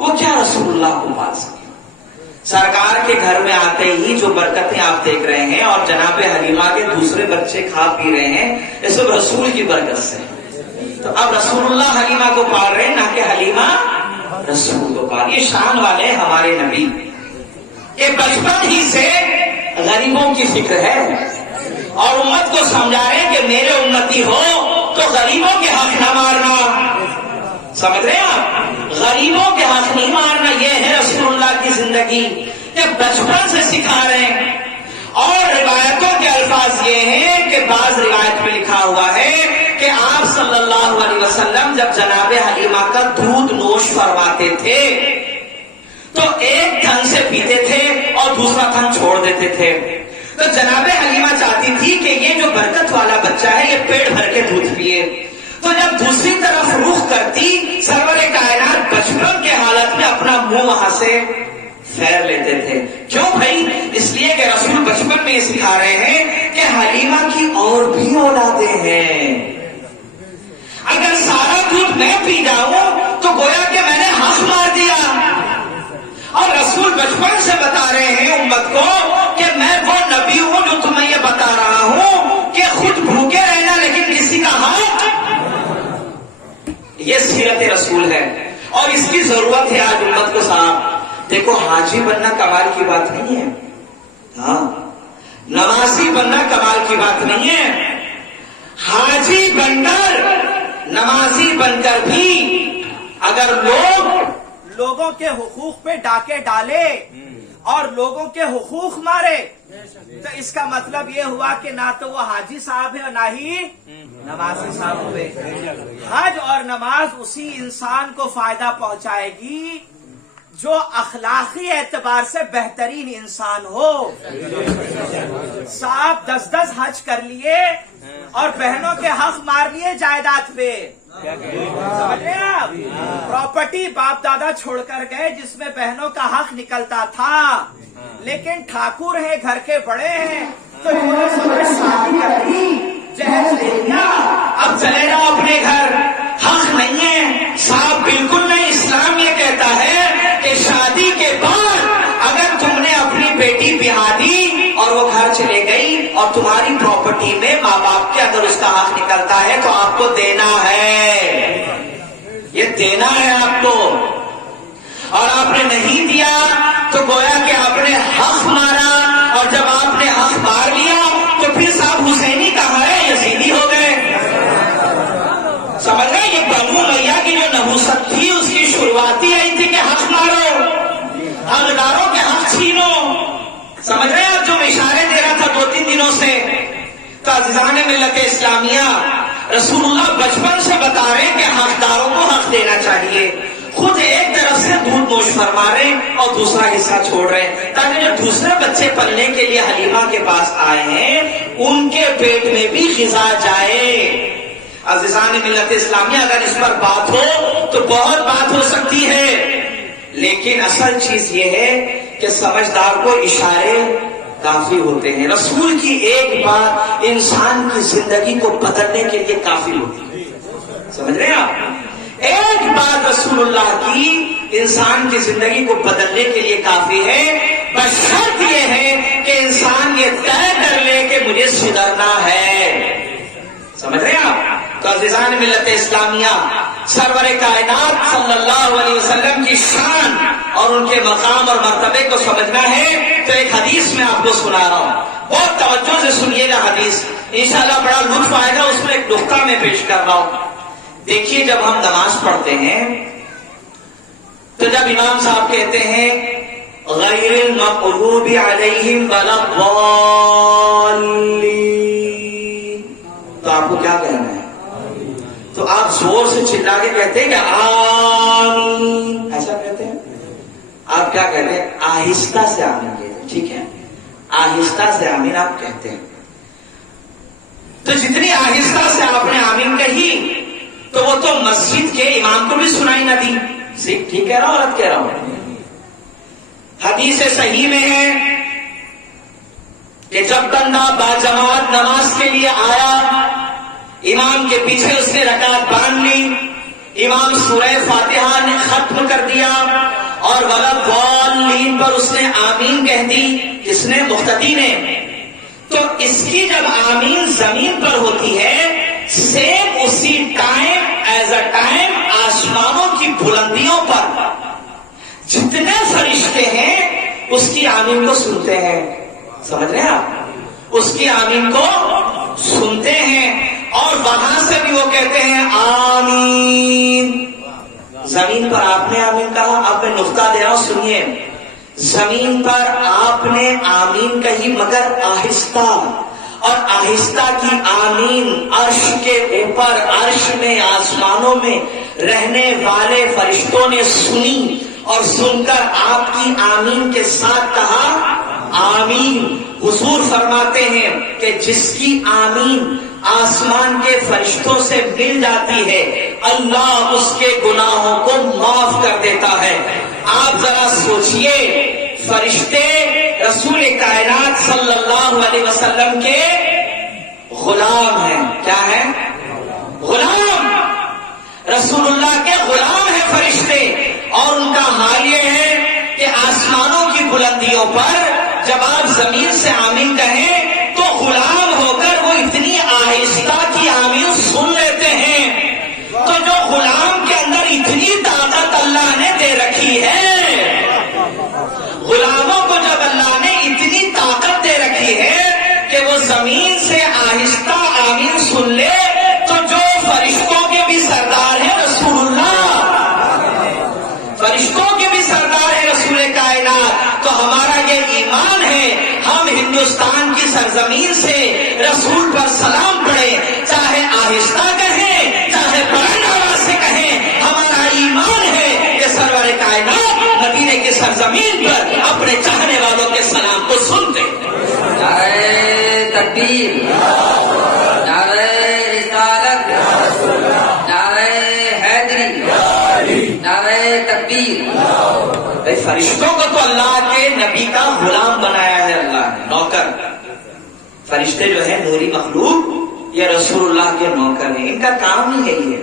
وہ کیا رسول اللہ کو پال سکے؟ سرکار کے گھر میں آتے ہی جو برکتیں آپ دیکھ رہے ہیں اور جناب حلیمہ کے دوسرے بچے کھا پی رہے ہیں، یہ سب رسول کی برکت سے. تو اب رسول اللہ حلیمہ کو پال رہے ہیں، نہ کہ حلیمہ رسول کو پال. یہ شان والے ہمارے نبی کہ بچپن ہی سے غریبوں کی فکر ہے اور امت کو سمجھا رہے ہیں کہ میرے امتی ہو تو غریبوں کے حق نہ مارنا. سمجھ رہے ہیں آپ؟ غریبوں کے حق نہیں مارنا، یہ ہے رسول اللہ کی زندگی کہ بچپن سے سکھا رہے ہیں. اور روایتوں کے الفاظ یہ ہیں کہ بعض روایت میں لکھا ہوا ہے کہ آپ صلی اللہ علیہ وسلم جب جناب حلیمہ کا دودھ نوش فرماتے تھے تو ایک تھن سے پیتے تھے اور دوسرا تھن چھوڑ دیتے تھے. تو جناب حلیمہ چاہتی تھی کہ یہ جو برکت والا بچہ ہے یہ پیٹ بھر کے دودھ پیے. تو جب دوسری طرف رخ کرتی، سرور کائنات بچپن کے حالت میں اپنا منہ وہاں سے پھیر لیتے تھے. کیوں بھائی؟ اس لیے کہ رسول بچپن میں یہ سکھا رہے ہیں کہ حلیمہ کی اور بھی اولادیں ہیں. اگر سارا دودھ میں پی جاؤں تو گویا کہ میں نے حق مار دیا. اور رسول بچپن سے بتا رہے ہیں امت کو کہ میں وہ نبی ہوں جو تمہیں یہ بتا رہا ہوں کہ خود بھوکے رہنا لیکن کسی کا حق. یہ سیرت رسول ہے اور اس کی ضرورت ہے آج امت کو. صاحب دیکھو، حاجی بننا کمال کی بات نہیں ہے، ہاں نمازی بننا کمال کی بات نہیں ہے. حاجی بن کر، نمازی بن کر بھی اگر لوگوں کے حقوق پہ ڈاکے ڈالے اور لوگوں کے حقوق مارے تو اس کا مطلب یہ ہوا کہ نہ تو وہ حاجی صاحب ہے اور نہ ہی نمازی صاحب ہوئے. حج اور نماز اسی انسان کو فائدہ پہنچائے گی جو اخلاقی اعتبار سے بہترین انسان ہو. صاحب 10 حج کر لیے اور بہنوں کے حق مار لیے جائیداد پہ. سمجھ رہے ہیں آپ؟ پراپرٹی باپ دادا چھوڑ کر گئے جس میں بہنوں کا حق نکلتا تھا، لیکن ٹھاکر ہیں، گھر کے بڑے ہیں تو انہوں نے شادی کر دی، جہیز لے لیا، اب چلے جاؤ اپنے گھر. حق نہیں ہے صاحب، بالکل نہیں. اسلام یہ کہتا ہے کہ شادی کے بعد اگر تم نے اپنی بیٹی بہا دی اور وہ گھر چلے گئی اور تمہاری پراپرٹی میں ماں باپ کے اگر اس کا حق نکلتا ہے تو آپ کو دینا ہے، یہ دینا ہے آپ کو. اور آپ نے نہیں دیا تو گویا کہ آپ نے حق مارا، اور جب آپ نے حق مار لیا تو پھر صاحب حسینی کہاں ہے؟ یزیدی ہو گئے. سمجھ گئے؟ یہ بنو میاں کی جو نحوست تھی اس کی شروعاتی آئی تھی کہ حق مارو، حقداروں کے حق چھینو. سمجھ رہے ہیں آپ؟ جو اشارے دے رہا تھا 2-3 دنوں سے. تو عزیزان ملت اسلامیہ، رسول اللہ بچپن سے بتا رہے ہیں کہ حقداروں کو حق دینا چاہیے. خود ایک طرف سے دودھ نوش فرما رہے ہیں اور دوسرا حصہ چھوڑ رہے ہیں تاکہ جو دوسرے بچے پلنے کے لیے حلیمہ کے پاس آئے ہیں ان کے پیٹ میں بھی غذا جائے. عزیزان ملت اسلامیہ، اگر اس پر بات ہو تو بہت بات ہو سکتی ہے، لیکن اصل چیز یہ ہے کہ سمجھدار کو اشارے کافی ہوتے ہیں. رسول کی ایک بات انسان کی زندگی کو بدلنے کے لیے کافی ہوتی ہے. سمجھ رہے ہیں آپ؟ ایک بات رسول اللہ کی انسان کی زندگی کو بدلنے کے لیے کافی ہے، بس شرط یہ ہے کہ انسان یہ طے کر لے کہ مجھے سدھرنا ہے. سمجھ رہے ہیں آپ؟ تو عزیزان ملت اسلامیہ، سرور کائنات صلی اللہ علیہ وسلم کی شان اور ان کے مقام اور مرتبے کو سمجھنا ہے تو ایک حدیث میں آپ کو سنا رہا ہوں. بہت توجہ سے سنیے گا حدیث، انشاءاللہ بڑا لطف آئے گا. اس میں ایک نقطہ میں پیش کر رہا ہوں. دیکھیے، جب ہم نماز پڑھتے ہیں تو جب امام صاحب کہتے ہیں غیر المغضوب علیہم ولا الضالین، تو آپ کو کیا کہنا ہے؟ تو آپ زور سے چلا کے کہتے ہیں کہ آمین، ایسا کہتے ہیں؟ آپ کیا کہتے ہیں؟ آہستہ سے آمین کہتے ہیں. ٹھیک ہے، آہستہ سے آمین آپ کہتے ہیں. تو جتنی آہستہ سے آپ نے آمین کہی تو وہ تو مسجد کے امام کو بھی سنائی نہ دی، ٹھیک کہہ رہا ہوں غلط کہہ رہا ہوں؟ حدیث صحیح میں ہے کہ جب بندہ باجماعت نماز کے لیے آیا، امام کے پیچھے اس نے رکعت باندھ لی، امام سورہ فاتحہ نے ختم کر دیا اور وَلَضَّالِّينَ پر اس نے آمین کہہ دی، جس نے مقتدی نے، تو اس کی جب آمین زمین پر ہوتی ہے، سیم اسی ٹائم ایز اے ٹائم آسمانوں کی بلندیوں پر جتنے فرشتے ہیں اس کی آمین کو سنتے ہیں. سمجھ رہے ہیں آپ؟ اس کی آمین کو سنتے ہیں اور وہاں سے بھی وہ کہتے ہیں آمین. زمین پر آپ نے آمین کہا، اب میں نقطہ دے رہا ہوں سنیے. زمین پر آپ نے آمین کہی مگر آہستہ، اور آہستہ کی آمین عرش کے اوپر، عرش میں، آسمانوں میں رہنے والے فرشتوں نے سنی، اور سن کر آپ کی آمین کے ساتھ کہا آمین. حضور فرماتے ہیں کہ جس کی آمین آسمان کے فرشتوں سے مل جاتی ہے، اللہ اس کے گناہوں کو معاف کر دیتا ہے. آپ ذرا سوچئے، فرشتے رسول کائنات صلی اللہ علیہ وسلم کے غلام ہیں. کیا ہیں؟ غلام. رسول اللہ کے غلام ہیں فرشتے، اور ان کا حال یہ ہے کہ آسمانوں کی بلندیوں پر جب آپ زمین سے آمین کہیں تو غلام ہو کر وہ اتنی آہستہ کی آمین سن لیتے ہیں. تو جو غلام کے اندر اتنی طاقت اللہ نے دے رکھی ہے، غلاموں کو جب اللہ نے اتنی طاقت دے رکھی ہے کہ وہ زمین سے آہستہ آمین سن لے، تو جو فرشتوں کے بھی سردار ہیں رسول اللہ، فرشتوں کے بھی سردار ہیں رسول کائنات، تو ہمارا یہ ایمان ہے، ہم ہندوستان کی سرزمین سے رسول پر سلام پڑھیں، چاہے آہستہ کہیں چاہے بلند آواز سے کہیں، ہمارا ایمان ہے کہ سرور کائنات مدینے کی سرزمین پر اپنے چاہنے والوں کے سلام کو سنتے ہیں. نعرہ تکبیر، نعرہ رسالت، نعرہ حیدری، نعرہ تکبیر. فرشتوں کو تو اللہ کے نبی کا غلام بنایا ہے اللہ نے، نوکر. فرشتے جو ہیں نوری مخلوق، یہ رسول اللہ کے نوکر ہیں. ان کا کام ہی یہی ہے،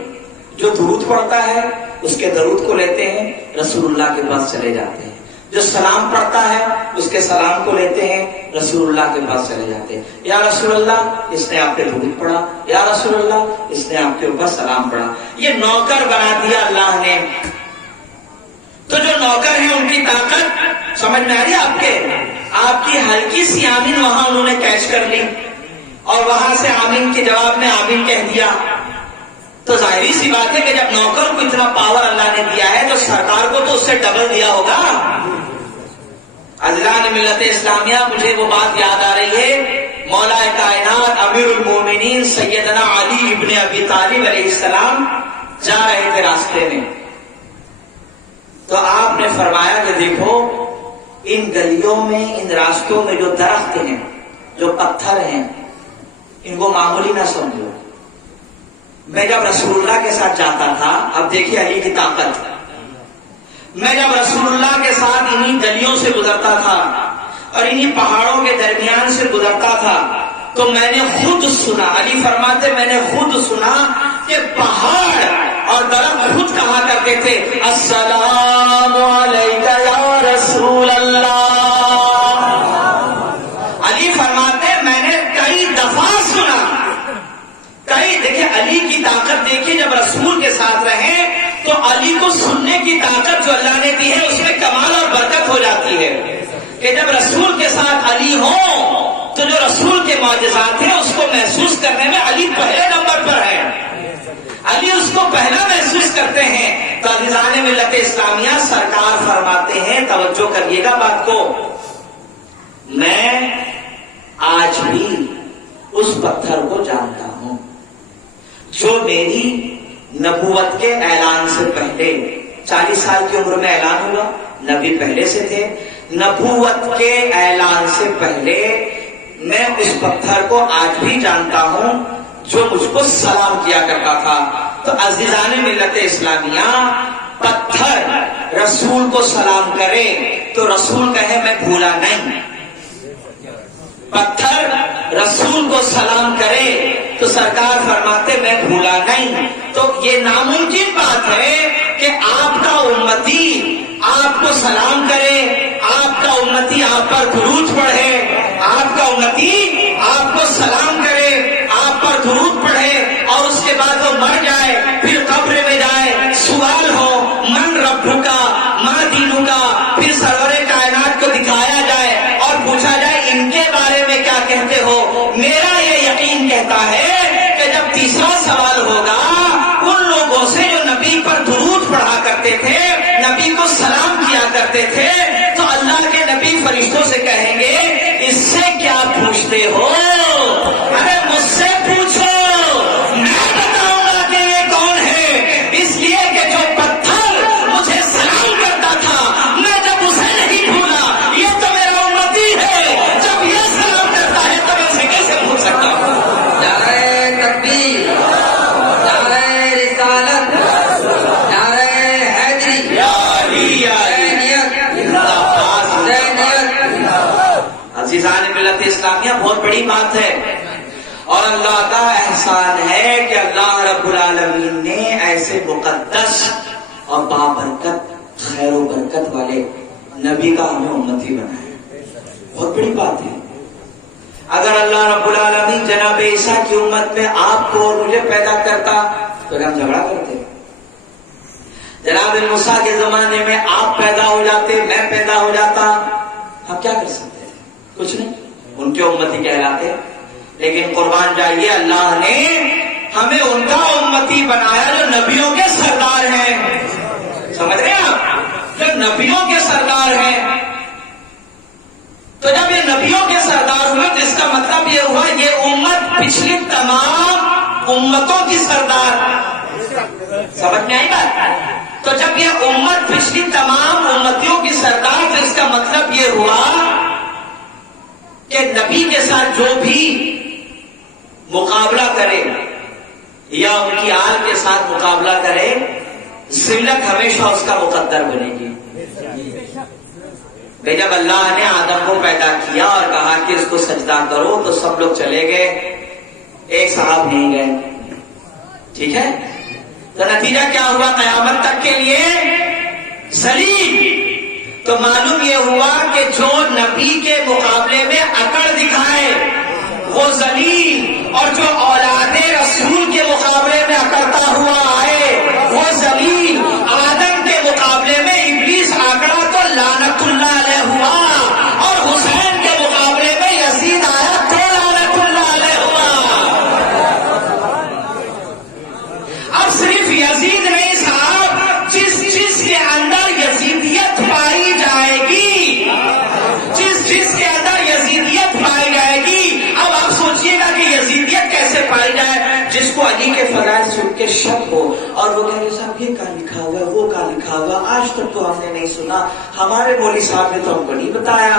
جو درود پڑھتا ہے اس کے درود کو لیتے ہیں، رسول اللہ کے پاس چلے جاتے ہیں. جو سلام پڑھتا ہے اس کے سلام کو لیتے ہیں، رسول اللہ کے پاس چلے جاتے ہیں. یا رسول اللہ اس نے آپ پہ درود پڑھا، یا رسول اللہ اس نے آپ کے اوپر سلام پڑھا. یہ نوکر بنا دیا اللہ نے. تو جو نوکر ہیں ان کی طاقت سمجھ میں آ رہی ہے آپ کے؟ آپ کی ہلکی سی آمین وہاں انہوں نے کیچ کر لی اور وہاں سے آمین کے جواب میں آمین کہہ دیا. تو ظاہری سی بات ہے کہ جب نوکر کو اتنا پاور اللہ نے دیا ہے تو سرکار کو تو اس سے ڈبل دیا ہوگا. عزیزان ملت اسلامیہ، مجھے وہ بات یاد آ رہی ہے، مولا کائنات امیر المومنین سیدنا علی ابن ابی طالب علیہ السلام جا رہے تھے راستے میں، تو آپ نے فرمایا کہ دیکھو ان گلیوں میں، ان راستوں میں جو درخت ہیں، جو پتھر ہیں، ان کو معمولی نہ سمجھو. میں جب رسول اللہ کے ساتھ جاتا تھا، اب دیکھیے علی کی طاقت، میں جب رسول اللہ کے ساتھ انہی گلیوں سے گزرتا تھا اور انہی پہاڑوں کے درمیان سے گزرتا تھا تو میں نے خود سنا، علی فرماتے میں نے خود سنا کہ پہاڑ اور درخت خود کہا کرتے تھے السلام علیکہ یا رسول اللہ. علی فرماتے میں نے کئی دفعہ سنا، دیکھیں علی کی طاقت دیکھیں، جب رسول کے ساتھ رہیں تو علی کو سننے کی طاقت جو اللہ نے دی ہے اس میں کمال اور برکت ہو جاتی ہے کہ جب رسول کے ساتھ علی ہوں تو جو رسول کے معجزات ہیں اس کو محسوس کرنے میں علی پہلے نمبر پر ہے، علی اس کو پہلا محسوس کرتے ہیں. تو عزیزان ملت اسلامیہ، سرکار فرماتے ہیں، توجہ کریے گا بات کو، میں آج بھی اس پتھر کو جانتا ہوں جو میری نبوت کے اعلان سے پہلے 40 سال کی عمر میں اعلان ہوا، نبی پہلے سے تھے، نبوت کے اعلان سے پہلے میں اس پتھر کو آج بھی جانتا ہوں جو مجھ کو سلام کیا کرتا تھا. تو عزیزان ملت اسلامیہ، پتھر رسول کو سلام کرے تو رسول کہے میں بھولا نہیں، پتھر رسول کو سلام کرے تو سرکار فرماتے میں بھولا نہیں۔ تو یہ ناممکن بات ہے کہ آپ کا امتی آپ کو سلام کرے، آپ کا امتی آپ پر درود پڑھے، آپ کا امتی آپ کو سلام کرے، آپ پر درود پڑھے، اور اس کے بعد وہ مر جائے، پھر قبر میں جائے، سوال ہو من ربو کا ماں دینو کا، پھر سرور کائنات کو دکھایا جائے اور پوچھا جائے ان کے بارے میں کیا کہتے ہو۔ میرا یہ یقین کہتا ہے کہ جب تیسرا سوال ہوگا ان لوگوں سے جو نبی پر درود پڑھا کرتے تھے، نبی کو سلام کیا کرتے تھے، تو اللہ کے نبی فرشتوں سے کہیں گے اس سے کیا پوچھتے ہو، ارے مجھ سے پوچھو، میں بتاؤں گا کہ یہ کون ہے، اس لیے کہ جو پتھر مجھے سلام کرتا تھا میں جب اسے نہیں بھولا، یہ تو میرا امتی ہے، جب یہ سلام کرتا ہے تو میں اسے کیسے بھول سکتا ہوں۔ نعرہ تکبیر، نعرہ رسالت، نعرہ حیدری، عزیزان ملت اسلامیہ، بہت بڑی بات ہے، اور اللہ کا احسان ہے کہ اللہ رب العالمین نے ایسے مقدس اور بابرکت خیر و برکت والے نبی کا ہمیں امتی بنایا، بہت بڑی بات ہے۔ اگر اللہ رب العالمین جناب عیسیٰ کی امت میں آپ کو اور مجھے پیدا کرتا تو ہم جھگڑا کرتے، جناب موسیٰ کے زمانے میں آپ پیدا ہو جاتے، میں پیدا ہو جاتا، ہم کیا کر سکتے ہیں؟ کچھ نہیں، ان کے امتی کہلاتے۔ لیکن قربان جائیے اللہ نے ہمیں ان کا امتی بنایا جو نبیوں کے سردار ہیں، سمجھ رہے ہیں آپ، جو نبیوں کے سردار ہیں۔ تو جب یہ نبیوں کے سردار ہوئے تو اس کا مطلب یہ ہوا یہ امت پچھلی تمام امتوں کی سردار، سمجھ میں آئی بات؟ تو جب یہ امت پچھلی تمام امتیوں کی سردار، تو اس کا مطلب یہ ہوا کہ نبی کے ساتھ جو بھی مقابلہ کرے یا ان کی آل کے ساتھ مقابلہ کرے، ذلت ہمیشہ اس کا مقدر بنے گی۔ کہ جب اللہ نے آدم کو پیدا کیا اور کہا کہ اس کو سجدہ کرو تو سب لوگ چلے گئے، ایک صاحب نہیں گئے، ٹھیک ہے؟ تو نتیجہ کیا ہوا قیامت تک کے لیے؟ ذلیل۔ تو معلوم یہ ہوا کہ جو نبی کے مقابلے میں اکڑ دکھائے وہ ذلیل، اور جو اولاد رسول کے مقابلے میں اکڑتا ہوا آئے وہ ذلیل۔ آدم کے مقابلے میں ابلیس آکڑا تو لعنت اللہ علیہ ہوا، اور حسین کے مقابلے میں یزید آیا تو لعنت اللہ علیہ ہوا۔ اب صرف یزید نہیں صاحب، جس جس کے اندر یزیدیت پائی جائے گی، جس کے اندر یزیدیت پائی جائے گی، اب آپ سوچئے گا کہ یزیدیت کیسے پائی جائے؟ جس کو علی کے فضائل سن کے شک ہو اور وہ کہے صاحب یہ کہاں لکھا ہوا ہے، وہ کہاں لکھا ہوا، آج تک تو ہم نے نہیں سنا، ہمارے مولوی صاحب نے تو ہم کو نہیں بتایا،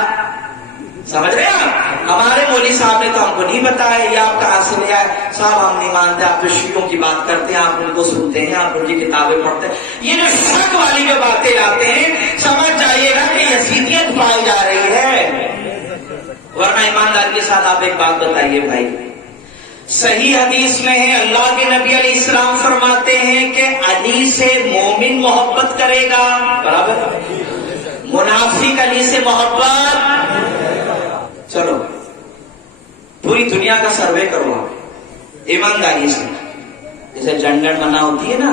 سمجھ رہے ہیں آپ؟ ہمارے مولوی صاحب نے تو ہم کو نہیں بتایا، یہ آپ کہاں سے لے آئے؟ صاحب ہم نہیں مانتے، آپ تو شیعوں کی بات کرتے ہیں، آپ ان کو سنتے ہیں، آپ ان کی کتابیں پڑھتے ہیں، یہ جو شک والی جو باتیں لاتے ہیں، سمجھ جائیے گا کہ یزیدیت پائی جا رہی ہے۔ ورنہ ایمانداری کے ساتھ آپ ایک بات بتائیے بھائی، صحیح حدیث میں ہے اللہ کے نبی علیہ السلام فرماتے ہیں کہ علی سے مومن محبت کرے گا، برابر، منافق علی سے محبت۔ چلو پوری دنیا کا سروے کرو آپ ایمانداری سے، جیسے جنگل بنا ہوتی ہے نا،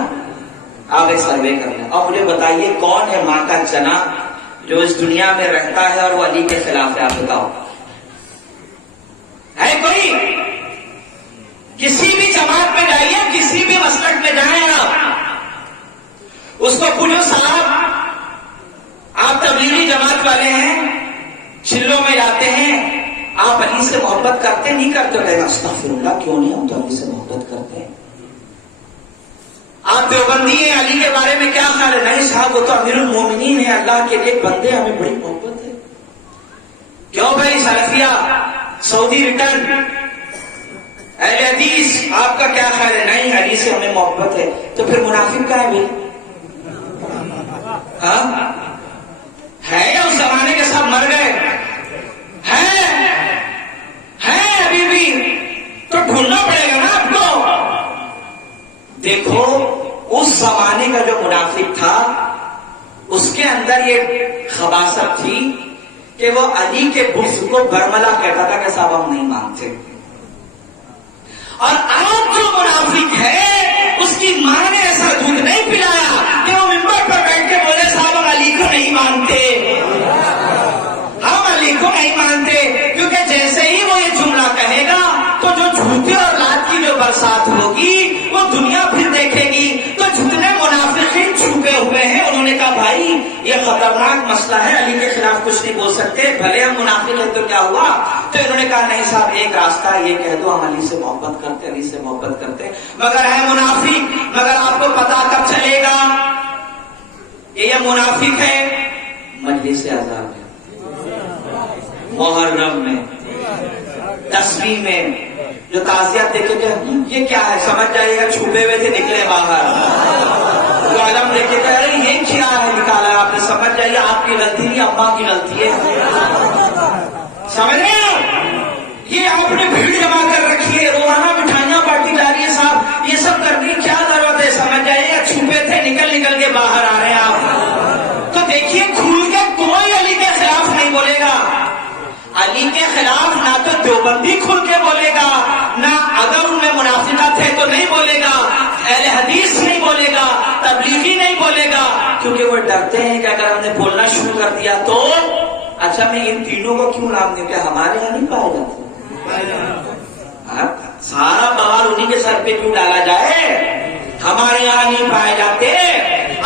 آپ ایک سروے کر لیں اور مجھے بتائیے کون ہے ماں کا چنا جو اس دنیا میں رہتا ہے اور وہ علی کے خلاف ہے؟ آپ بتاؤ، ہے کوئی؟ کسی بھی جماعت میں جائیے، کسی بھی مسلک میں جائیں آپ، اس کو پوچھو صاحب آپ تبلیغی جماعت والے ہیں، چلوں میں جاتے ہیں، آپ علی سے محبت کرتے نہیں کرتے؟ کہے استغفر اللہ، کیوں نہیں، ہم تو علی سے محبت کرتے ہیں۔ آپ دیوبندی ہیں، علی کے بارے میں کیا خیال ہے؟ نہیں صاحب وہ تو امیر المومنین ہے، اللہ کے ایک بندے، ہمیں بڑی محبت ہے۔ کیوں بھائی سلفیہ، سعودی ریٹرن، اہل حدیث، آپ کا کیا خیال ہے؟ نہیں علی سے ہمیں محبت ہے۔ تو پھر منافق کا ہے بھائی؟ ہاں ہے یا اس زمانے کے سب مر گئے ہیں ابھی بھی؟ تو ڈھونڈنا پڑے گا نا آپ کو. دیکھو اس زمانے کا جو منافق تھا اس کے اندر یہ خباثت تھی کہ وہ علی کے بغض کو برملا کہتا تھا کہ صاحب ہم نہیں مانتے. اور آج جو منافق ہے اس کی ماں نے ایسا دودھ نہیں پلایا کہ وہ ممبر پر بیٹھ کے بولے صاحب ہم علی کو نہیں مانتے، ہم علی کو نہیں مانتے. کیونکہ جیسے ہی وہ یہ جملہ کہے گا تو جو جھوٹے اور لات کی جو برسات ہوگی وہ دنیا پھر دیکھے گی. تو جتنے منافقین چھپے ہوئے ہیں انہوں نے کہا بھائی یہ خطرناک مسئلہ ہے، علی کے خلاف کچھ نہیں بول سکتے، بھلے ہم منافق ہیں تو کیا ہوا. تو انہوں نے کہا نہیں صاحب ایک راستہ یہ کہہ دو ہم علی سے محبت کرتے، علی سے محبت کرتے. مگر ہے منافق، مگر آپ کو پتا کب چلے گا کہ یہ منافق ہے؟ مجلس عذاب ہے، محرم میں، تسبیح میں جو تعزیت دیکھے کہ یہ کیا ہے سمجھ جائے گا، چھپے ہوئے تھے نکلے باہر. جو علم دیکھے کہ ارے یہ کیا ہے نکالا آپ نے، سمجھ جائیے آپ کی غلطی نہیں اماں کی غلطی ہے. سمجھ رہے ہیں؟ یہ آپ نے بھیڑ جمع کر رکھی ہے، روزانہ مٹھائیاں بانٹی جا رہی ہے صاحب، یہ سب کرنے کی کیا ضرورت ہے؟ سمجھ جائیے گا چھپے تھے نکل کے باہر آ رہے ہیں آپ. تو دیکھیے کھل کے کوئی علی کے خلاف نہیں بولے گا. علی کے خلاف نہ تو دیوبندی کھل کے بولے گا، نہ اگر ان میں منافقت ہے تو نہیں بولے گا، اہل حدیث نہیں بولے گا، تبلیغی نہیں بولے گا. کیونکہ وہ ڈرتے ہیں کہ اگر ہم نے بولنا شروع کر دیا تو اچھا میں ان تینوں کو کیوں نام دوں کہ ہمارے یہاں نہیں پائے جاتے. سارا بوال انہی کے سر پہ کیوں ڈالا جائے؟ ہمارے یہاں نہیں پائے جاتے.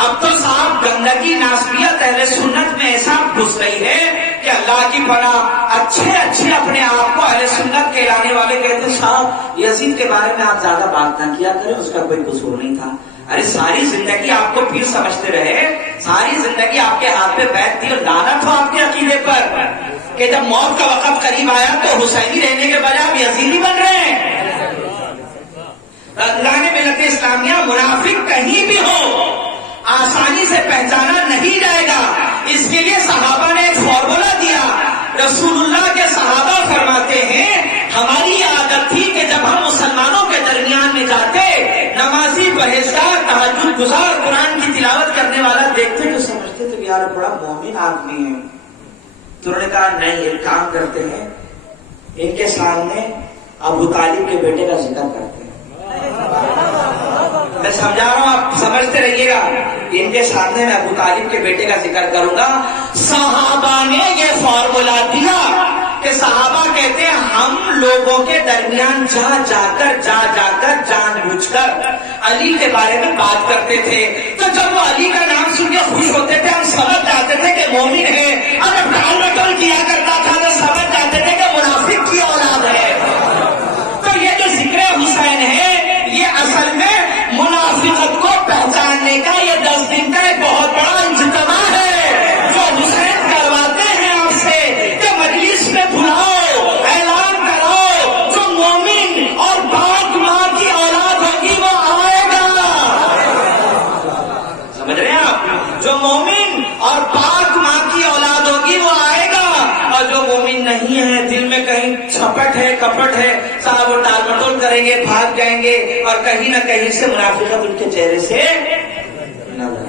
اب تو صاحب گندگی ناسبیت اہل سنت میں ایسا گھس گئی ہے کہ اللہ کی پناہ اچھے اپنے آپ کو اہل سنت کہلانے والے کہتے صاحب یزید کے بارے میں آپ زیادہ بات نہ کیا کریں، اس کا کوئی قصور نہیں تھا. ارے ساری زندگی آپ کو پیر سمجھتے رہے، ساری زندگی آپ کے ہاتھ پہ بیعت دی اور لعنت ہو آپ کے عقیدے پر کہ جب موت کا وقت قریب آیا تو حسینی رہنے کے بجائے آپ یزیدی بن رہے ہیں. اللہ نے ملت اسلامیہ منافق کہیں بھی ہو آسانی سے پہچانا نہیں جائے گا. اس کے لیے صحابہ نے ایک فارمولا دیا. رسول اللہ کے صحابہ فرماتے ہیں ہماری عادت تھی کہ جب ہم مسلمانوں کے درمیان میں جاتے نمازی پرہیزگار تہجد گزار قرآن کی تلاوت کرنے والا دیکھتے تو سمجھتے تھے یار بڑا مومن آدمی ہے. تو انہوں نے کہا نہیں ایک کام کرتے ہیں ان کے سامنے ابو طالب کے بیٹے کا ذکر کرتے ہیں. میں سمجھا رہا ہوں آپ سمجھتے رہیے گا. ان کے سامنے میں ابو طالب کے بیٹے کا ذکر کروں گا. صحابہ نے یہ فارمولا دیا کہ صحابہ کہتے ہیں ہم لوگوں کے درمیان جا کر جان بوجھ کر علی کے بارے میں بات کرتے تھے. تو جب وہ علی کا نام سن کے خوش ہوتے تھے ہم سمجھ جاتے تھے کہ مومن ہے. اگر ٹال مٹول کیا کرتا تھا تو سمجھ جاتے تھے کہ منافق کی اولاد ہے. تو یہ جو ذکر حسین ہے یہ اصل میں منافقت کو پہچاننے کا یہ 10 دن کا ایک بہت بڑا اجتماع ہے جو حسین کرواتے ہیں آپ سے کہ مجلس میں بلاؤ، اعلان کراؤ جو مومن اور پاک ماں کی اولاد ہوگی وہ آئے گا. سمجھ رہے ہیں آپ؟ جو مومن اور پاک ماں کی اولاد ہوگی وہ آئے گا. اور جو مومن نہیں ہے دل میں کہیں چھپٹ ہے کپٹ ہے صاحب وہ ٹال مٹول کریں گے بھاگ جائیں گے اور کہیں نہ کہیں سے منافقت ان کے چہرے سے نظر.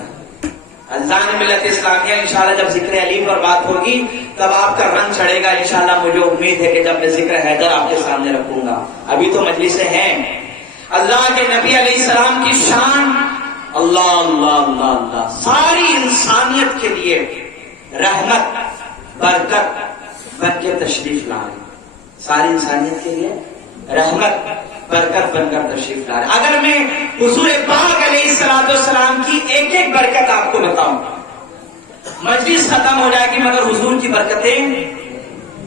اللہ نے ملت اسلامیہ انشاءاللہ جب ذکر علی پر بات ہوگی تب آپ کا رنگ چڑھے گا انشاءاللہ. مجھے امید ہے کہ جب میں ذکر حیدر آپ کے سامنے رکھوں گا. ابھی تو مجلسیں ہیں. اللہ کے نبی علیہ السلام کی شان اللہ اللہ اللہ اللہ ساری انسانیت کے لیے رحمت برکت بن کے تشریف لا رہے. ساری انسانیت کے لیے رحمت برکت بن کر تشریف لا رہے. اگر میں حضور پاک علیہ السلام کی ایک ایک برکت آپ کو بتاؤں مجلس ختم ہو جائے گی مگر حضور کی برکتیں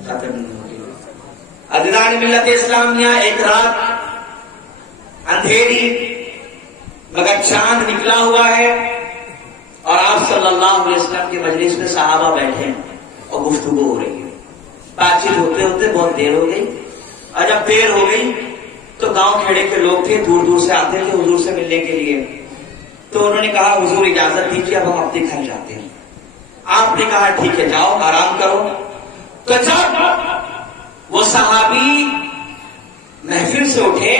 ختم نہیں ہوگی. عزیزان ملت اسلامیہ ایک رات اندھیری مگر چاند نکلا ہوا ہے اور آپ صلی اللہ علیہ وسلم کی مجلس میں صحابہ بیٹھے ہیں اور گفتگو ہو رہی ہے. بات چیت ہوتے ہوتے بہت دیر ہو گئی اور جب دیر ہو گئی تو گاؤں کھیڑے کے لوگ تھے دور دور سے آتے تھے حضور سے ملنے کے لیے. تو انہوں نے کہا حضور اجازت دیجیے اب ہم اپنے گھر جاتے ہیں. آپ نے کہا ٹھیک ہے جاؤ آرام کرو. تو جب وہ صحابی محفل سے اٹھے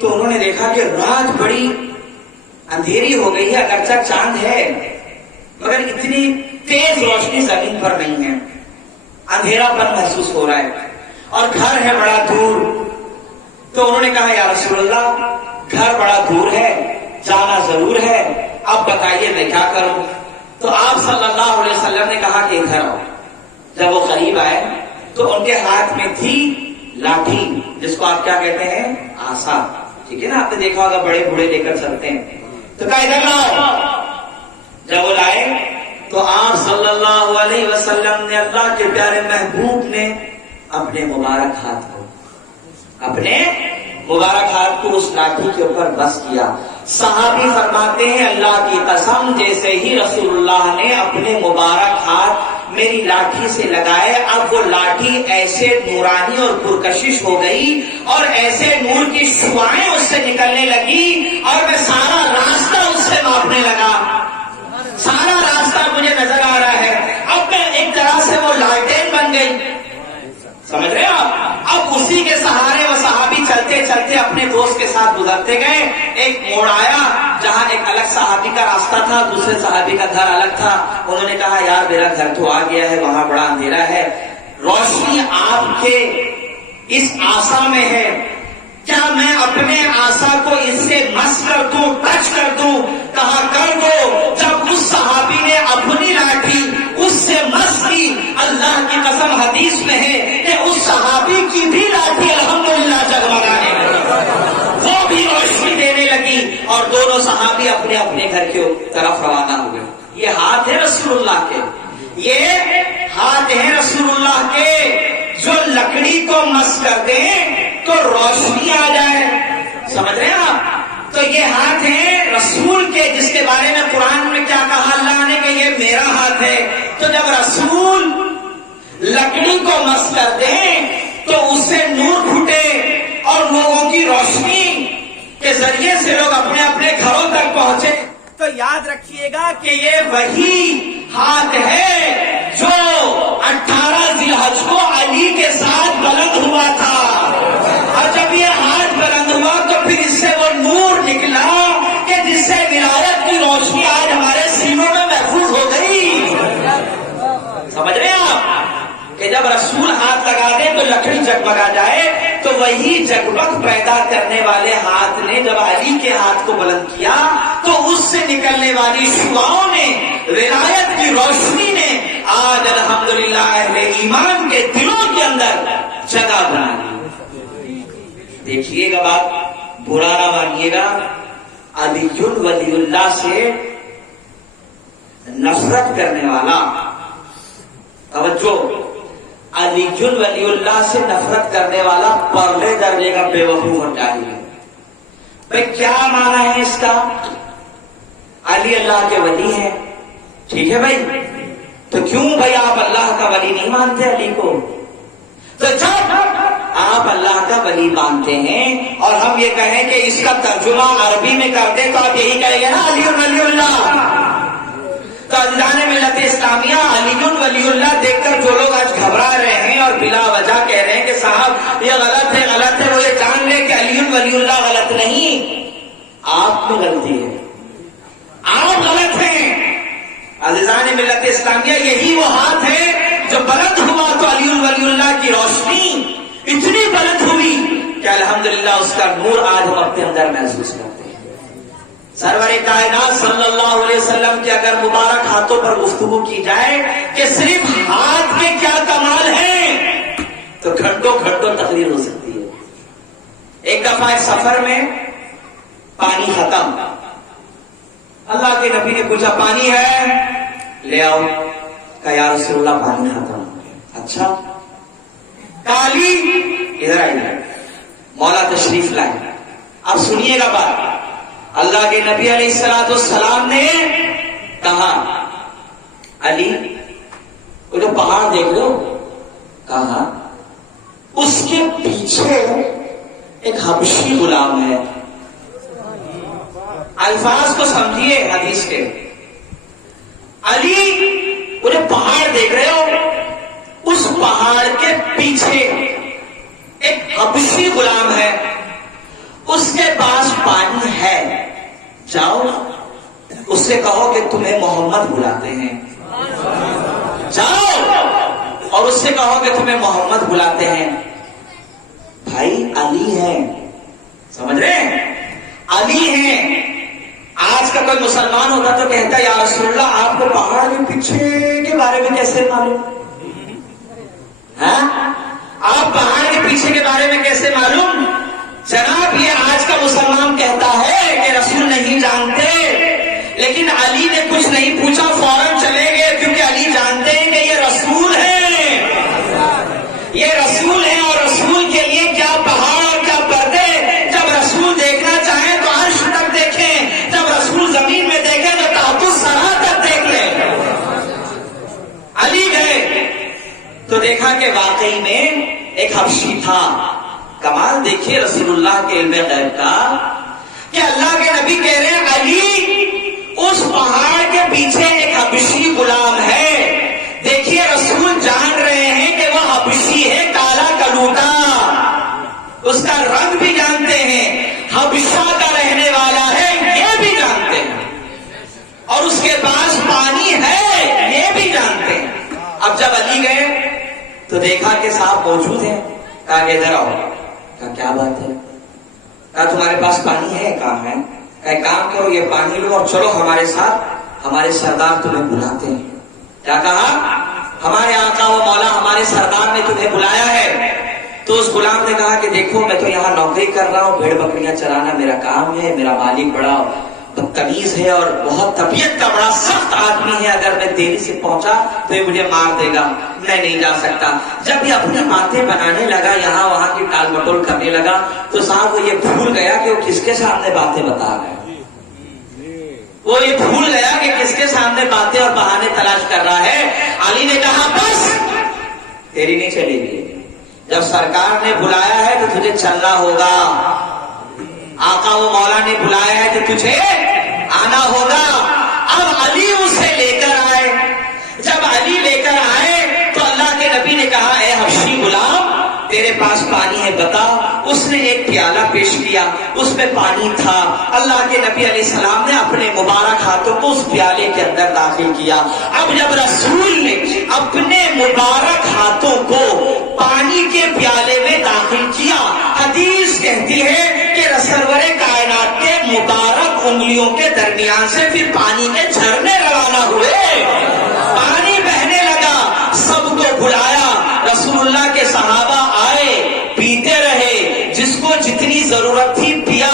تو انہوں نے دیکھا کہ رات بڑی اندھیری ہو گئی ہے، اگرچہ چاند ہے مگر اتنی تیز روشنی زمین پر نہیں ہے، اندھیرا پن محسوس ہو رہا ہے اور گھر ہے بڑا دور. تو انہوں نے کہا یا رسول اللہ گھر بڑا دور ہے، جانا ضرور ہے، اب بتائیے میں کیا کروں. تو آپ صلی اللہ علیہ وسلم نے کہا کہ ادھر آؤ. جب وہ قریب آئے تو ان کے ہاتھ میں تھی لاٹھی، جس کو آپ کیا کہتے ہیں آسا. ٹھیک ہے نا، آپ نے دیکھا ہوگا بڑے بوڑھے لے کر چلتے ہیں. تو کہا ادھر لاؤ. جب وہ لائے تو آپ صلی اللہ علیہ وسلم نے، اللہ کے پیارے محبوب نے اپنے مبارک ہاتھ کو اس لاٹھی کے اوپر بس کیا. صحابی فرماتے ہیں اللہ کی قسم جیسے ہی رسول اللہ نے اپنے مبارک ہاتھ میری لاٹھی سے لگائے، اب وہ لاٹھی ایسے نورانی اور پرکشش ہو گئی اور ایسے نور کی شعاعیں اس سے نکلنے لگی اور میں سارا راستہ اس سے ماپنے لگا. سارا راستہ مجھے نظر آ رہا ہے. اب میں ایک طرح سے وہ لالٹین بن گئی، سمجھ رہے آپ. اب اسی کے سہارے وہ صحابی چلتے چلتے اپنے دوست کے ساتھ گزرتے گئے. ایک موڑ آیا جہاں ایک الگ صحابی کا راستہ تھا، دوسرے صحابی کا گھر الگ تھا. انہوں نے کہا یار میرا گھر تو آ گیا ہے، وہاں بڑا اندھیرا ہے، روشنی آپ کے اس آسا میں ہے، کیا میں اپنے آسا کو اس سے مس کر دوں، ٹچ کر دوں؟ کہا کر دو. جب اس صحابی نے اپنی لاٹھی اس سے مس کی، اللہ کی قسم حدیث میں ہے کہ اس صحابی کی بھی لاٹھی الحمدللہ جگمگانے لگی، وہ بھی روشنی دینے لگی اور دونوں صحابی اپنے اپنے گھر کی طرف روانہ ہوئے. یہ ہاتھ ہے رسول اللہ کے، یہ ہاتھ ہے رسول اللہ کے جو لکڑی کو مس کر دیں تو روشنی آ جائے. سمجھ رہے ہیں آپ؟ تو یہ ہاتھ ہے رسول کے، جس کے بارے میں قرآن میں کیا کہا اللہ نے کہ یہ میرا ہاتھ ہے. تو جب رسول لکڑی کو مس کر دیں تو اس سے نور پھوٹے اور لوگوں کی روشنی کے ذریعے سے لوگ اپنے اپنے گھروں تک پہنچے. تو یاد رکھیے گا کہ یہ وہی ہاتھ ہے جو 18 ذی الحج کو علی کے ساتھ بلند ہوا تھا. اور جب یہ ہاتھ بلند ہوا تو پھر اس سے وہ نور نکلا کہ جس سے ولایت کی روشنی آج ہمارے سینوں میں محفوظ ہو گئی. سمجھ رہے ہیں آپ کہ جب رسول ہاتھ لگا دے تو لکڑی جگمگا جائے. تو وہی جگمگ پیدا کرنے والے ہاتھ نے جب علی کے ہاتھ کو بلند کیا تو اس سے نکلنے والی شعاعوں نے، ولایت کی روشنی نے آج الحمدللہ اہل ایمان کے دلوں کے اندر جگہ بنا دی. دیکھیے گا بات، برا نہ مانیے گا، علی ولی اللہ سے نفرت کرنے والا، توجہ، علی ولی اللہ سے نفرت کرنے والا پرلے درجے کا بے وقوف اور جاہل ہے. بھائی کیا مانا ہے اس کا؟ علی اللہ کے ولی ہیں، ٹھیک ہے بھائی، تو کیوں بھائی آپ اللہ کا ولی نہیں مانتے علی کو؟ تو جب آپ اللہ کا ولی مانتے ہیں اور ہم یہ کہیں کہ اس کا ترجمہ عربی میں کر دیں تو آپ یہی کہیں گے نا علی ولی اللہ. تو عزیزان ملت اسلامیہ، علی ولی اللہ دیکھ کر جو لوگ آج گھبرا رہے ہیں اور بلا وجہ کہہ رہے ہیں کہ صاحب یہ غلط ہے، وہ یہ جان لے کہ علی ولی اللہ غلط نہیں، آپ میں غلطی ہے، آپ غلط ہیں. عزیزان ملت اسلامیہ، یہی وہ ہاتھ ہے جو بلند ہوا تو علی ولی اللہ کی روشنی اتنی بلند ہوئی کہ الحمدللہ اس کا نور آج ہم اپنے اندر محسوس کرتے ہیں. سرور کائنات صلی اللہ علیہ وسلم کے اگر مبارک ہاتھوں پر گفتگو کی جائے کہ صرف ہاتھ کے کیا کمال ہیں تو گھنٹوں گھنٹوں تقریر ہو سکتی ہے. ایک دفعہ ایک سفر میں پانی ختم، اللہ کے نبی نے پوچھا پانی ہے؟ لے آؤ. کہا یا رسول اللہ پانی ختم. اچھا، کالی ادھر آئیے، مولا تشریف لائے. اب سنیے گا بات، اللہ کے نبی علیہ الصلوۃ والسلام نے کہا علی وہ جو پہاڑ دیکھ لو، کہا اس کے پیچھے ایک حبشی غلام ہے. الفاظ کو سمجھیے حدیث کے. علی وہ جو پہاڑ دیکھ رہے ہو اس پہاڑ کے پیچھے ایک حبشی غلام ہے، اس کے پاس پانی ہے، جاؤ اس سے کہو کہ تمہیں محمد بلاتے ہیں، جاؤ اور اس سے کہو کہ تمہیں محمد بلاتے ہیں۔ بھائی علی ہیں، سمجھ رہے ہیں، علی ہیں۔ آج کا کوئی مسلمان ہوتا تو کہتا یا رسول اللہ آپ کو پہاڑ کے پیچھے کے بارے میں کیسے معلوم؟ ہاں آپ پہاڑ کے پیچھے کے بارے میں کیسے معلوم؟ جناب یہ آج کا مسلمان کہتا ہے کہ رسول نہیں جانتے، لیکن علی نے کچھ نہیں پوچھا، فوراً چلے گئے، کیونکہ علی جانتے ہیں کہ یہ رسول ہے، یہ رسول ہے، اور رسول کے لیے کیا پہاڑ اور کیا پردے۔ جب رسول دیکھنا چاہیں تو عرش تک دیکھیں، جب رسول زمین میں دیکھیں تو تحت الثری تک دیکھ لیں۔ علی گئے تو دیکھا کہ واقعی میں ایک حبشی تھا۔ کمال دیکھیے رسول اللہ کے علم غیب کا کہ اللہ کے نبی کہہ رہے ہیں علی اس پہاڑ کے پیچھے ایک حبشی غلام ہے۔ دیکھیے رسول جان رہے ہیں کہ وہ حبشی ہے، کالا کلوٹا، اس کا رنگ بھی جانتے ہیں، حبشہ کا رہنے والا ہے یہ بھی جانتے ہیں، اور اس کے پاس پانی ہے یہ بھی جانتے ہیں۔ اب جب علی گئے تو دیکھا کہ صاحب موجود ہیں، کہا کہ ادھر آؤ۔ کہا کیا بات ہے؟ کہا تمہارے پاس پانی ہے؟ کہاں ہے؟ کہا ایک کام کرو یہ پانی لو اور چلو ہمارے ساتھ، ہمارے سردار تمہیں بلاتے ہیں۔ کیا کہا؟ ہمارے آقا و مولا ہمارے سردار نے تمہیں بلایا ہے۔ تو اس غلام نے کہا کہ دیکھو میں تو یہاں نوکری کر رہا ہوں، بھیڑ بکریاں چرانا میرا کام ہے، میرا مالک بڑا بدتمیز ہے اور بہت طبیعت کا بڑا سخت آدمی ہے، اگر میں دیری سے پہنچا تو یہ مجھے مار دے گا، میں نہیں جا سکتا۔ جب یہ اپنی باتیں بنانے لگا، یہاں وہاں کی ٹال مٹول کرنے لگا، تو صاحب وہ یہ بھول گیا کہ وہ کس کے سامنے باتیں بتا رہا ہے، وہ یہ بھول گیا کہ کس کے سامنے باتیں اور بہانے تلاش کر رہا ہے۔ علی نے کہا بس تیری نہیں چلے گی، جب سرکار نے بلایا ہے تو تجھے چلنا ہوگا، آقا و مولا نے بلایا ہے تو تجھے آنا ہوگا۔ اب علی اسے لے کر آئے، جب علی لے کر آئے تو اللہ کے نبی نے کہا اے حبشی غلام تیرے پاس پانی ہے بتا۔ اس نے ایک پیالہ پیش کیا، اس میں پانی تھا۔ اللہ کے نبی علیہ السلام نے اپنے مبارک ہاتھوں کو اس پیالے کے اندر داخل کیا۔ اب جب رسول نے اپنے مبارک ہاتھوں کو پانی کے پیالے میں داخل کیا، حدیث کہتی ہے کہ سرور کائنات کے مبارک انگلیوں کے درمیان سے پھر پانی کے جھرنے روانہ ہوئے، پانی بہنے لگا، سب کو بلایا، رسول اللہ کے صحابہ آئے، پیتے رہے، جس کو جتنی ضرورت تھی پیا،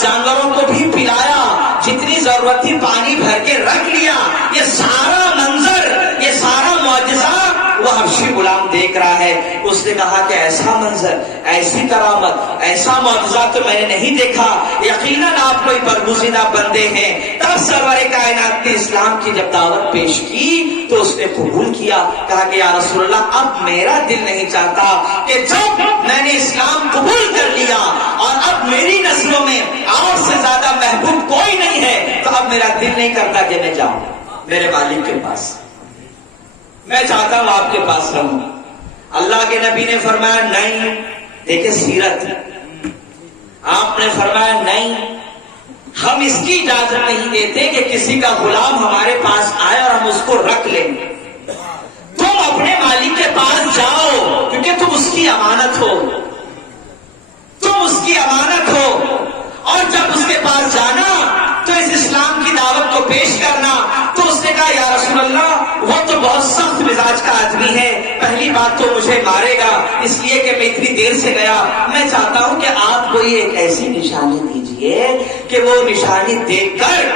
جانوروں کو بھی پلایا، جتنی ضرورت تھی پانی بھر کے رکھ لیا۔ یہ سارا منظر، یہ سارا معجزہ وہ حبشی غلام دیکھ رہا ہے۔ اس نے کہا کہ ایسا منظر، ایسی کرامت، ایسا معجزہ تو میں نے نہیں دیکھا، یقیناً آپ کوئی برگزیدہ بندے ہیں۔ تب سرور کائنات نے اسلام کی جب دعوت پیش کی تو اس نے قبول کیا، کہا کہ یا رسول اللہ اب میرا دل نہیں چاہتا کہ جب میں نے اسلام قبول کر لیا اور اب میری نسلوں میں آپ سے زیادہ محبوب کوئی نہیں ہے، تو اب میرا دل نہیں کرتا کہ میں جاؤں میرے مالک کے پاس، میں چاہتا ہوں آپ کے پاس رہوں۔ اللہ کے نبی نے فرمایا نہیں، دیکھیں سیرت، آپ نے فرمایا نہیں، ہم اس کی اجازت نہیں دیتے کہ کسی کا غلام ہمارے پاس آئے اور ہم اس کو رکھ لیں، تم اپنے مالک کے پاس جاؤ، کیونکہ تم اس کی امانت ہو، تم اس کی امانت ہو، اور جب اس کے پاس جانا تو اس اسلام کی دعوت کو پیش کرنا۔ تو اس نے کہا یا رسول اللہ وہ تو بہت سخت مزاج کا آدمی ہے، پہلی بات تو مجھے مارے گا اس لیے کہ میں اتنی دیر سے گیا، میں چاہتا ہوں کہ آپ کوئی ایک ایسی نشانی دیجئے کہ وہ نشانی دیکھ کر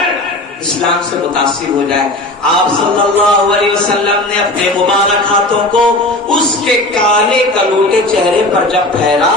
اسلام سے متاثر ہو جائے۔ آپ صلی اللہ علیہ وسلم نے اپنے مبارک ہاتھوں کو اس کے کالے کلوٹے چہرے پر جب پھیرا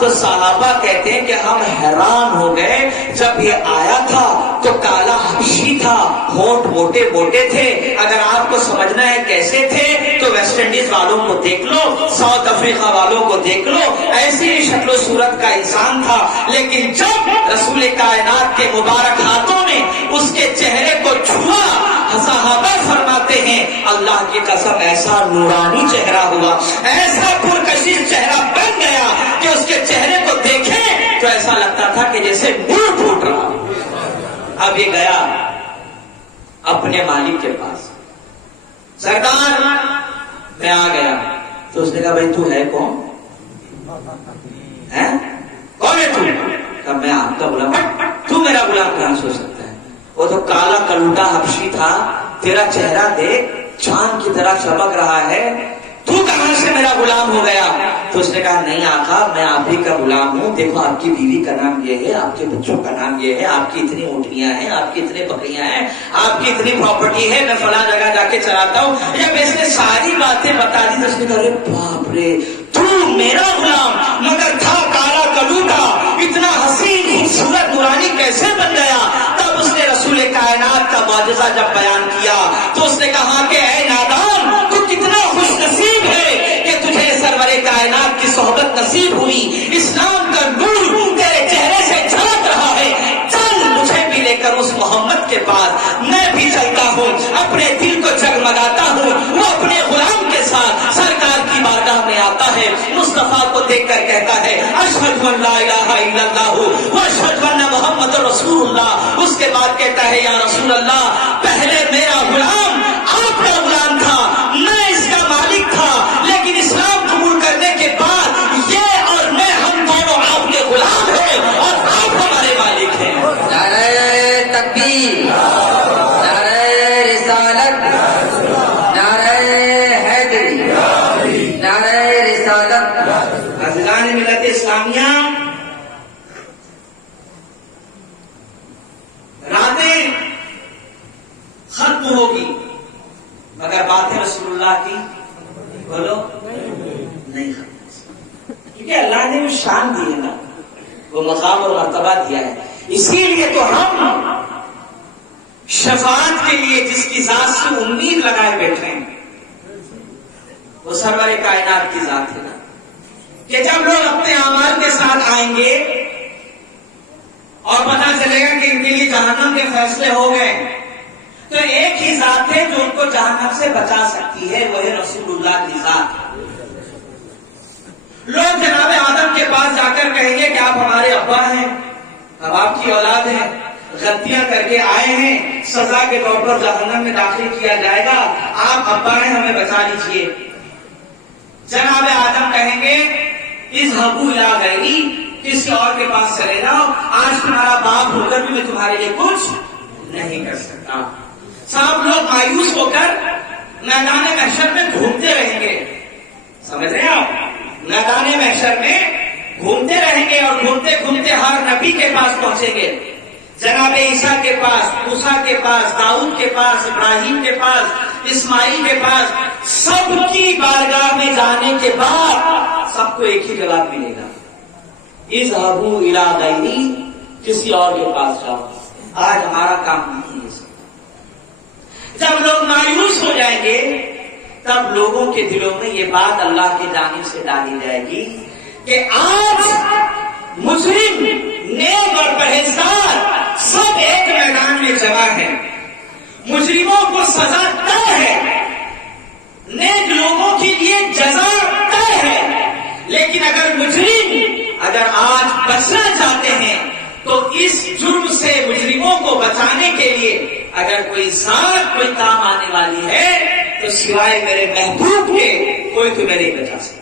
تو صحابہ کہتے ہیں کہ ہم حیران ہو گئے۔ جب یہ آیا تھا تو کالا حبشی تھا، ہونٹ موٹے موٹے تھے، اگر آپ کو سمجھنا ہے کیسے تھے تو ویسٹ انڈیز والوں کو دیکھ لو، ساؤتھ افریقہ والوں کو دیکھ لو، ایسی ہی شکل و صورت کا انسان تھا۔ لیکن جب رسول کائنات کے مبارک ہاتھوں نے اس کے چہرے کو چھوا، صحابہ فرماتے ہیں ہیں. اللہ کی قسم ایسا نورانی چہرہ ہوا, ایسا پرکشش چہرہ بن گیا کہ اس کے چہرے کو دیکھیں تو ایسا لگتا تھا کہ جیسے نور پھوٹ رہا. اب یہ گیا اپنے مالک کے پاس, سردار میں آ گیا. تو اس نے کہا بھائی تو ہے کون؟ کون ہے تو؟ کہا میں آپ کا غلام. تو میرا غلام کہاں سو سکتا ہے؟ وہ تو کالا کلوٹا حبشی تھا, تیرا چہرہ دیکھ چاند کی طرح چمک رہا ہے, تو کہاں سے میرا غلام ہو گیا؟ تو اس نے کہا نہیں آقا, میں آپ ہی کا غلام ہوں. دیکھو آپ کی بیوی کا نام یہ ہے, آپ کے بچوں کا نام یہ ہے, آپ کی اتنی اونٹنیاں ہیں, آپ کی اتنی بکریاں ہیں, آپ کی اتنی پراپرٹی ہے, میں فلاں جگہ جا کے چلاتا ہوں. جب اس نے ساری باتیں بتا دی تو اس نے کہا ارے باپ رے, تو میرا غلام مگر تھا کالا کلوٹا, اتنا حسین خوبصورت نورانی کیسے بن گیا؟ تب اس نے رسول کائنات کا معجزہ جب بیان کیا تو اس نے کہا کہ اے نادان, تو کتنا خوش نصیب ہے کہ تجھے سرور کائنات کی صحبت نصیب ہوئی. اسلام کا نور تیرے چہرے سے جھلک رہا ہے. چل مجھے بھی لے کر اس محمد کے پاس. میں بھی چلتا ہوں, اپنے دل کو جگمگاتا ہوں. وہ اپنے غلام کے ساتھ سرکار کی بارگاہ میں آتا ہے, مصطفیٰ کو دیکھ کر کہتا ہے اشہد ان لا الہ الا اللہ واشہد ان محمد رسول اللہ. اس کے بعد کہتا ہے یا رسول اللہ, پہلے میرا غلام آپ کا غلام تھا, میں اس کا مالک تھا, لیکن اسلام قبول کرنے کے بعد یہ اور میں ہم دونوں آپ کے غلام ہیں اور آپ ہمارے مالک ہیں. نعرہ تکبیر, نعرہ رسالت, نعرہ حیدری, نعرہ رسالت. عزیزان ملت اسلامیہ, راتیں ختم ہوگی مگر باتیں رسول اللہ کی بولو نہیں ختم, کیونکہ اللہ نے وہ شان دی ہے نا, وہ مقام اور مرتبہ دیا ہے. اسی لیے تو ہم شفاعت کے لیے جس کی ذات سے امید لگائے بیٹھے ہیں وہ سرور کائنات کی ذات ہے نا, کہ جب لوگ اپنے اعمال کے ساتھ آئیں گے اور پتہ چلے گا کہ ان کے لیے جہنم کے فیصلے ہو گئے, تو ایک ہی ذات ہے جو ان کو جہنم سے بچا سکتی ہے, وہ ہے رسول اللہ کی ذات. لوگ جناب آدم کے پاس جا کر کہیں گے کہ آپ ہمارے ابا ہیں, اب آپ کی اولاد ہیں, غلطیاں کر کے آئے ہیں, سزا کے طور پر جہنم میں داخل کیا جائے گا, آپ ابا ہیں, ہمیں بچا لیجئے. جناب آدم کہیں گے اذهبوا الی غیری, کسی اور کے پاس چلے جاؤ, آج تمہارا باپ ہو کر بھی میں تمہارے لیے کچھ نہیں کر سکتا. صاحب لوگ مایوس ہو کر میدان محشر میں گھومتے رہیں گے, سمجھ رہے ہیں آپ, میدان محشر میں گھومتے رہیں گے اور گھومتے گھومتے ہر نبی کے پاس پہنچیں گے. جناب عیسیٰ کے پاس, موسیٰ کے پاس, داؤد کے پاس, ابراہیم کے پاس, اسماعیل کے پاس, سب کی بارگاہ میں جانے کے بعد سب کو ایک ہی جواب ملے گا, اذهبوا الی غیری, کسی اور کے پاس جاؤ, آج ہمارا کام نہیں ہے. جب لوگ مایوس ہو جائیں گے تب لوگوں کے دلوں میں یہ بات اللہ کی جانب سے ڈالی جائے گی کہ آج مجرم, نیک اور پرہیزگار سب ایک میدان میں جمع ہیں. مجرموں کو سزا طے ہے, نیک لوگوں کے لیے جزا طے ہے, لیکن اگر مجرم اگر آج بچنا چاہتے ہیں تو اس جرم سے مجرموں کو بچانے کے لیے اگر کوئی ذات کوئی کام آنے والی ہے تو سوائے میرے محبوب کے کوئی تمہیں نہیں بچا سکتا.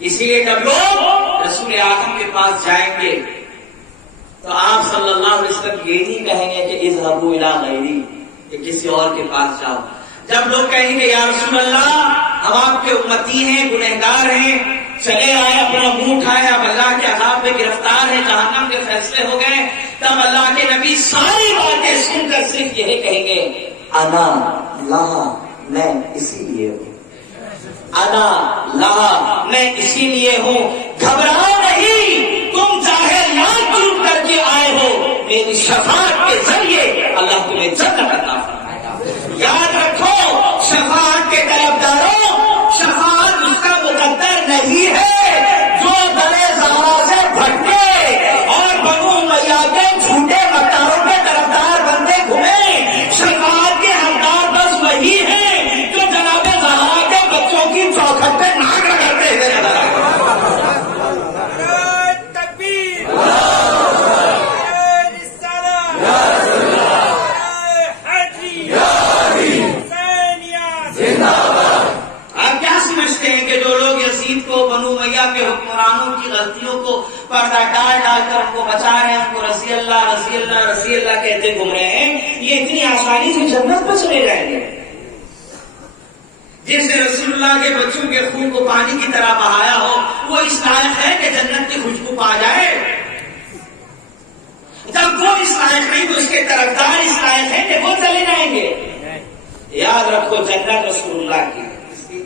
اسی لیے جب لوگ رسول اعظم کے پاس جائیں گے تو آپ صلی اللہ علیہ وسلم یہ نہیں کہیں گے کہ اذهبوا الی غیری, کہ کسی اور کے پاس جاؤ. جب لوگ کہیں گے یا رسول اللہ ہم آپ کے امتی ہیں, گنہگار ہیں, چلے آئے, اپنا منہ اٹھائے, اب اللہ کے عذاب میں گرفتار ہیں, جہنم کے فیصلے ہو گئے, تب اللہ کے نبی ساری باتیں سن کر صرف یہی کہیں گے انا لہا, میں اسی لیے ہوں, انا لہا, میں اسی لیے ہوں, گھبراؤ نہیں, تم چاہے لاکھ جرم کر کے آئے ہو, میری شفاعت کے ذریعے اللہ تمہیں جنت عطا فرمائے گا. یاد رکھو شفاعت کے طلبداروں, شفاعت اس کا مقدر نہیں ہے جو دلے زہرا سے بھٹکے اور بنو امیہ کے جھوٹے مکاروں کے طرفدار بندے گھومے. شفاعت کے حقدار بس حکمرانوں کی غلطیوں کو پردہ ڈال ڈال کر ان کو بچا رہے ہیں، ان کو رضی اللہ رضی اللہ رضی اللہ کہتے گھوم رہے ہیں، یہ اتنی آسانی سے جنت پر چلے جائیں گے؟ جس نے رسول اللہ کے بچوں کے خون کو پانی کی طرح بہایا ہو، وہ اس لائق ہے کہ جنت کی خوشبو پا جائے؟ جب وہ اس لائق نہیں تو اس کے طرفدار اس لائق ہیں کہ وہ چلے جائیں گے؟ یاد رکھو جنت رسول اللہ کی۔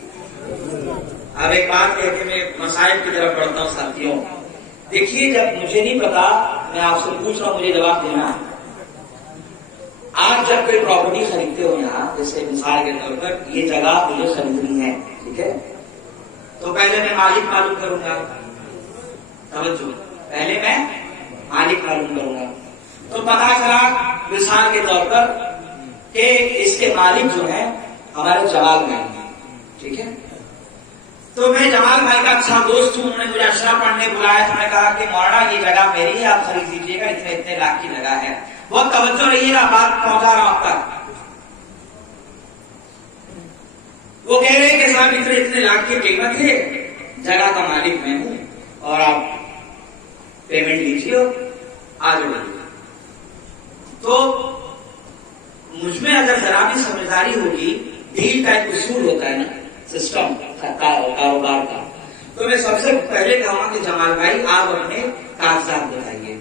اب ایک بات ہے کہ میں مسائل کی طرف بڑھتا ہوں ساتھیوں، دیکھیے جب مجھے نہیں پتا، میں آپ سے پوچھ رہا ہوں، مجھے جواب دینا ہے۔ آپ جب کوئی پراپرٹی خریدتے ہو یہاں، جیسے مثال کے طور پر یہ جگہ مجھے خریدنی ہے، ٹھیک ہے، تو پہلے میں مالک معلوم کروں گا، توجہ، پہلے میں مالک معلوم کروں گا، تو پتا چلا مثال کے طور پر کہ اس کے مالک جو ہیں ہمارے جمال بھائی ہیں، ٹھیک ہے، تو میں جمال بھائی کا اچھا دوست ہوں، انہوں نے مجھے اشرا پڑھنے بلایا، تو میں کہا کہ مولانا یہ جگہ میری ہے، آپ خرید لیجیے گا، اتنے اتنے لاکھ کی جگہ ہے، بہت توجہ رہیے گا، بات پہنچا رہا ہوں آپ تک۔ وہ کہہ رہے ہیں کہ صاحب اتنے اتنے لاکھ کی قیمت ہے، جگہ کا مالک میں ہوں، اور آپ پیمنٹ لیجیے اور آگے بڑھیے۔ تو مجھ میں اگر ذرا بھی سمجھداری ہوگی، ڈیل کا ایک اصول ہوتا ہے نا، سسٹم کاروبار کا، تو میں سب سے پہلے کہوں کہ جمال بھائی آپ اپنے کاغذات بتائیے،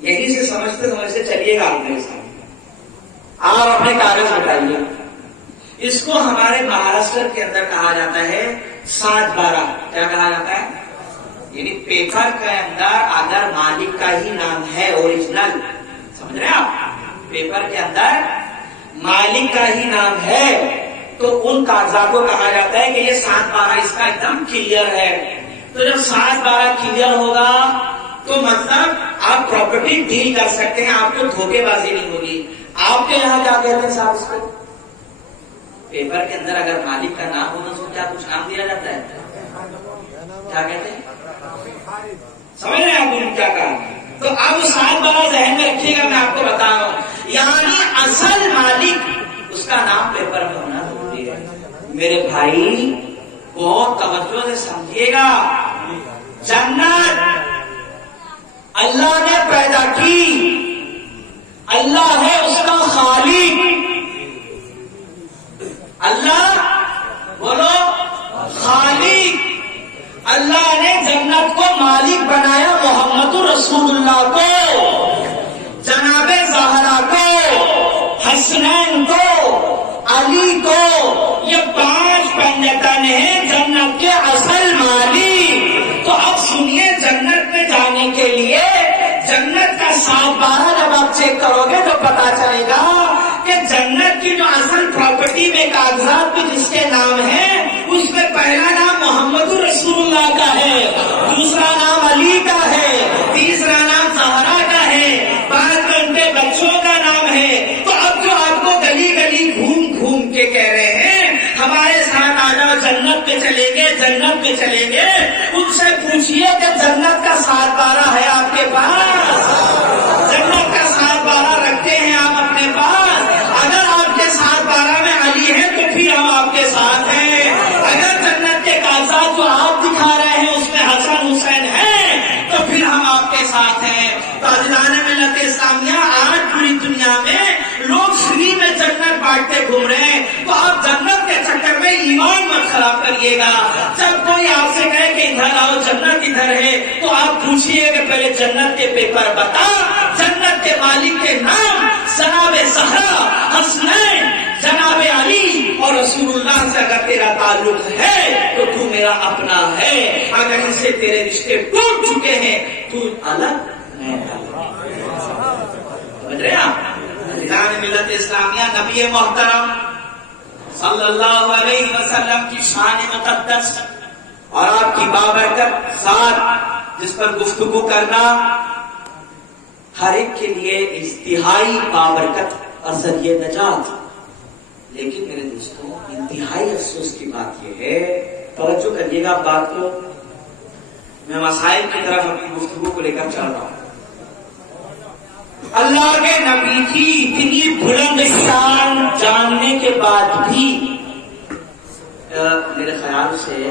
یہیں سے سمجھتے سمجھتے چلیے گا آپ میرے سامنے، آپ اپنے کاغذ بتائیے۔ اس کو ہمارے مہاراشٹر کے اندر کہا جاتا ہے 7/12، کیا کہا جاتا ہے؟ یعنی پیپر کے اندر اگر مالک کا ہی نام ہے اوریجنل، سمجھ رہے ہیں آپ، پیپر کے اندر مالک کا ہی نام ہے تو ان کاغذات کو کہا جاتا ہے کہ یہ 7/12 اس کا ایک دم کلیئر ہے۔ تو جب 7/12 کلیئر ہوگا تو مطلب آپ پراپرٹی ڈیل کر سکتے ہیں، آپ کو دھوکے بازی نہیں ہوگی۔ آپ کے یہاں کیا کہتے ہیں صاحب اس کو؟ پیپر کے اندر اگر مالک کا نام ہو تو اس کو کیا کچھ نام دیا جاتا ہے؟ کیا کہتے ہیں؟ سمجھ رہے ہیں آپ کیا کہا؟ تو اب 7/12 ذہن میں رکھیے گا، میں آپ کو بتا رہا ہوں، یعنی اصل مالک اس کا نام پیپر میں ہونا ضروری ہے۔ میرے بھائی بہت توجہ سے سمجھیے گا، جنت اللہ نے پیدا کی، اللہ ہے اس کا خالق، اللہ بولو خالق، اللہ نے جنت کو مالک بنایا، محمد رسول اللہ کو، جناب زہرا کو، حسنین کو، علی کو، یہ 5 بندتن ہیں جنت کے اصل مالک۔ تو اب سنیے، جنت میں جانے کے لیے جنت کا 7/12 جب آپ چیک کرو گے تو پتا چلے گا کہ جنت کی جو اصل پراپرٹی میں کاغذات بھی جس کے نام ہیں، اس میں پہلا نام محمد رسول اللہ کا ہے، دوسرا نام علی کا ہے، تیسرا نام زہرا کا ہے، 5 گھنٹے بچوں کا نام ہے۔ تو اب جو آپ کو گلی گلی گھوم گھوم کے کہہ رہے ہیں ہمارے ساتھ آ جاؤ، جنت پہ چلیں گے، جنت پہ چلیں گے، ان سے پوچھئے کہ جنت کا 7/12 ہے آپ کے پاس؟ جنت کا 7/12 رکھتے ہیں آپ اپنے پاس؟ اگر آپ کے 7/12 میں علی ہے تو پھر ہم آپ کے ساتھ ہیں، اگر جنت کے کاغذات جو آپ دکھا رہے ہیں اس میں حسن حسین ہیں تو پھر ہم آپ کے ساتھ ہیں۔ تاجدار ملت اسلامیہ، آج پوری دنیا میں لوگ فری میں جنت بانٹتے گھوم رہے ہیں، تو آپ جنت کے چکر میں ایمان مت خراب کریے گا۔ جب کوئی آپ سے کہے کہ ادھر آؤ جنت ادھر ہے، تو آپ پوچھئے کہ پہلے جنت کے پیپر بتا، جنت کے مالک کے نام جناب زہرا، حسنین، جناب علی اور رسول اللہ سے اگر تیرا تعلق ہے تو تو میرا اپنا ہے، اگر ان سے تیرے رشتے ٹوٹ چکے ہیں تو الگ میں سمجھ رہے آپ؟ ملت اسلامیہ، نبی محترم صلی اللہ علیہ وسلم کی شان مقدس اور آپ کی بابرکت ذات جس پر گفتگو کرنا ہر ایک کے لیے انتہائی بابرکت اور ذریعہ نجات، لیکن میرے دوستوں انتہائی افسوس کی بات یہ ہے، توجہ کریے گا بات کو، میں مسائل کی طرف اپنی گفتگو کو لے کر چل رہا ہوں۔ اللہ کے نبی کی اتنی بلند شان جاننے کے بعد بھی میرے خیال سے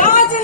5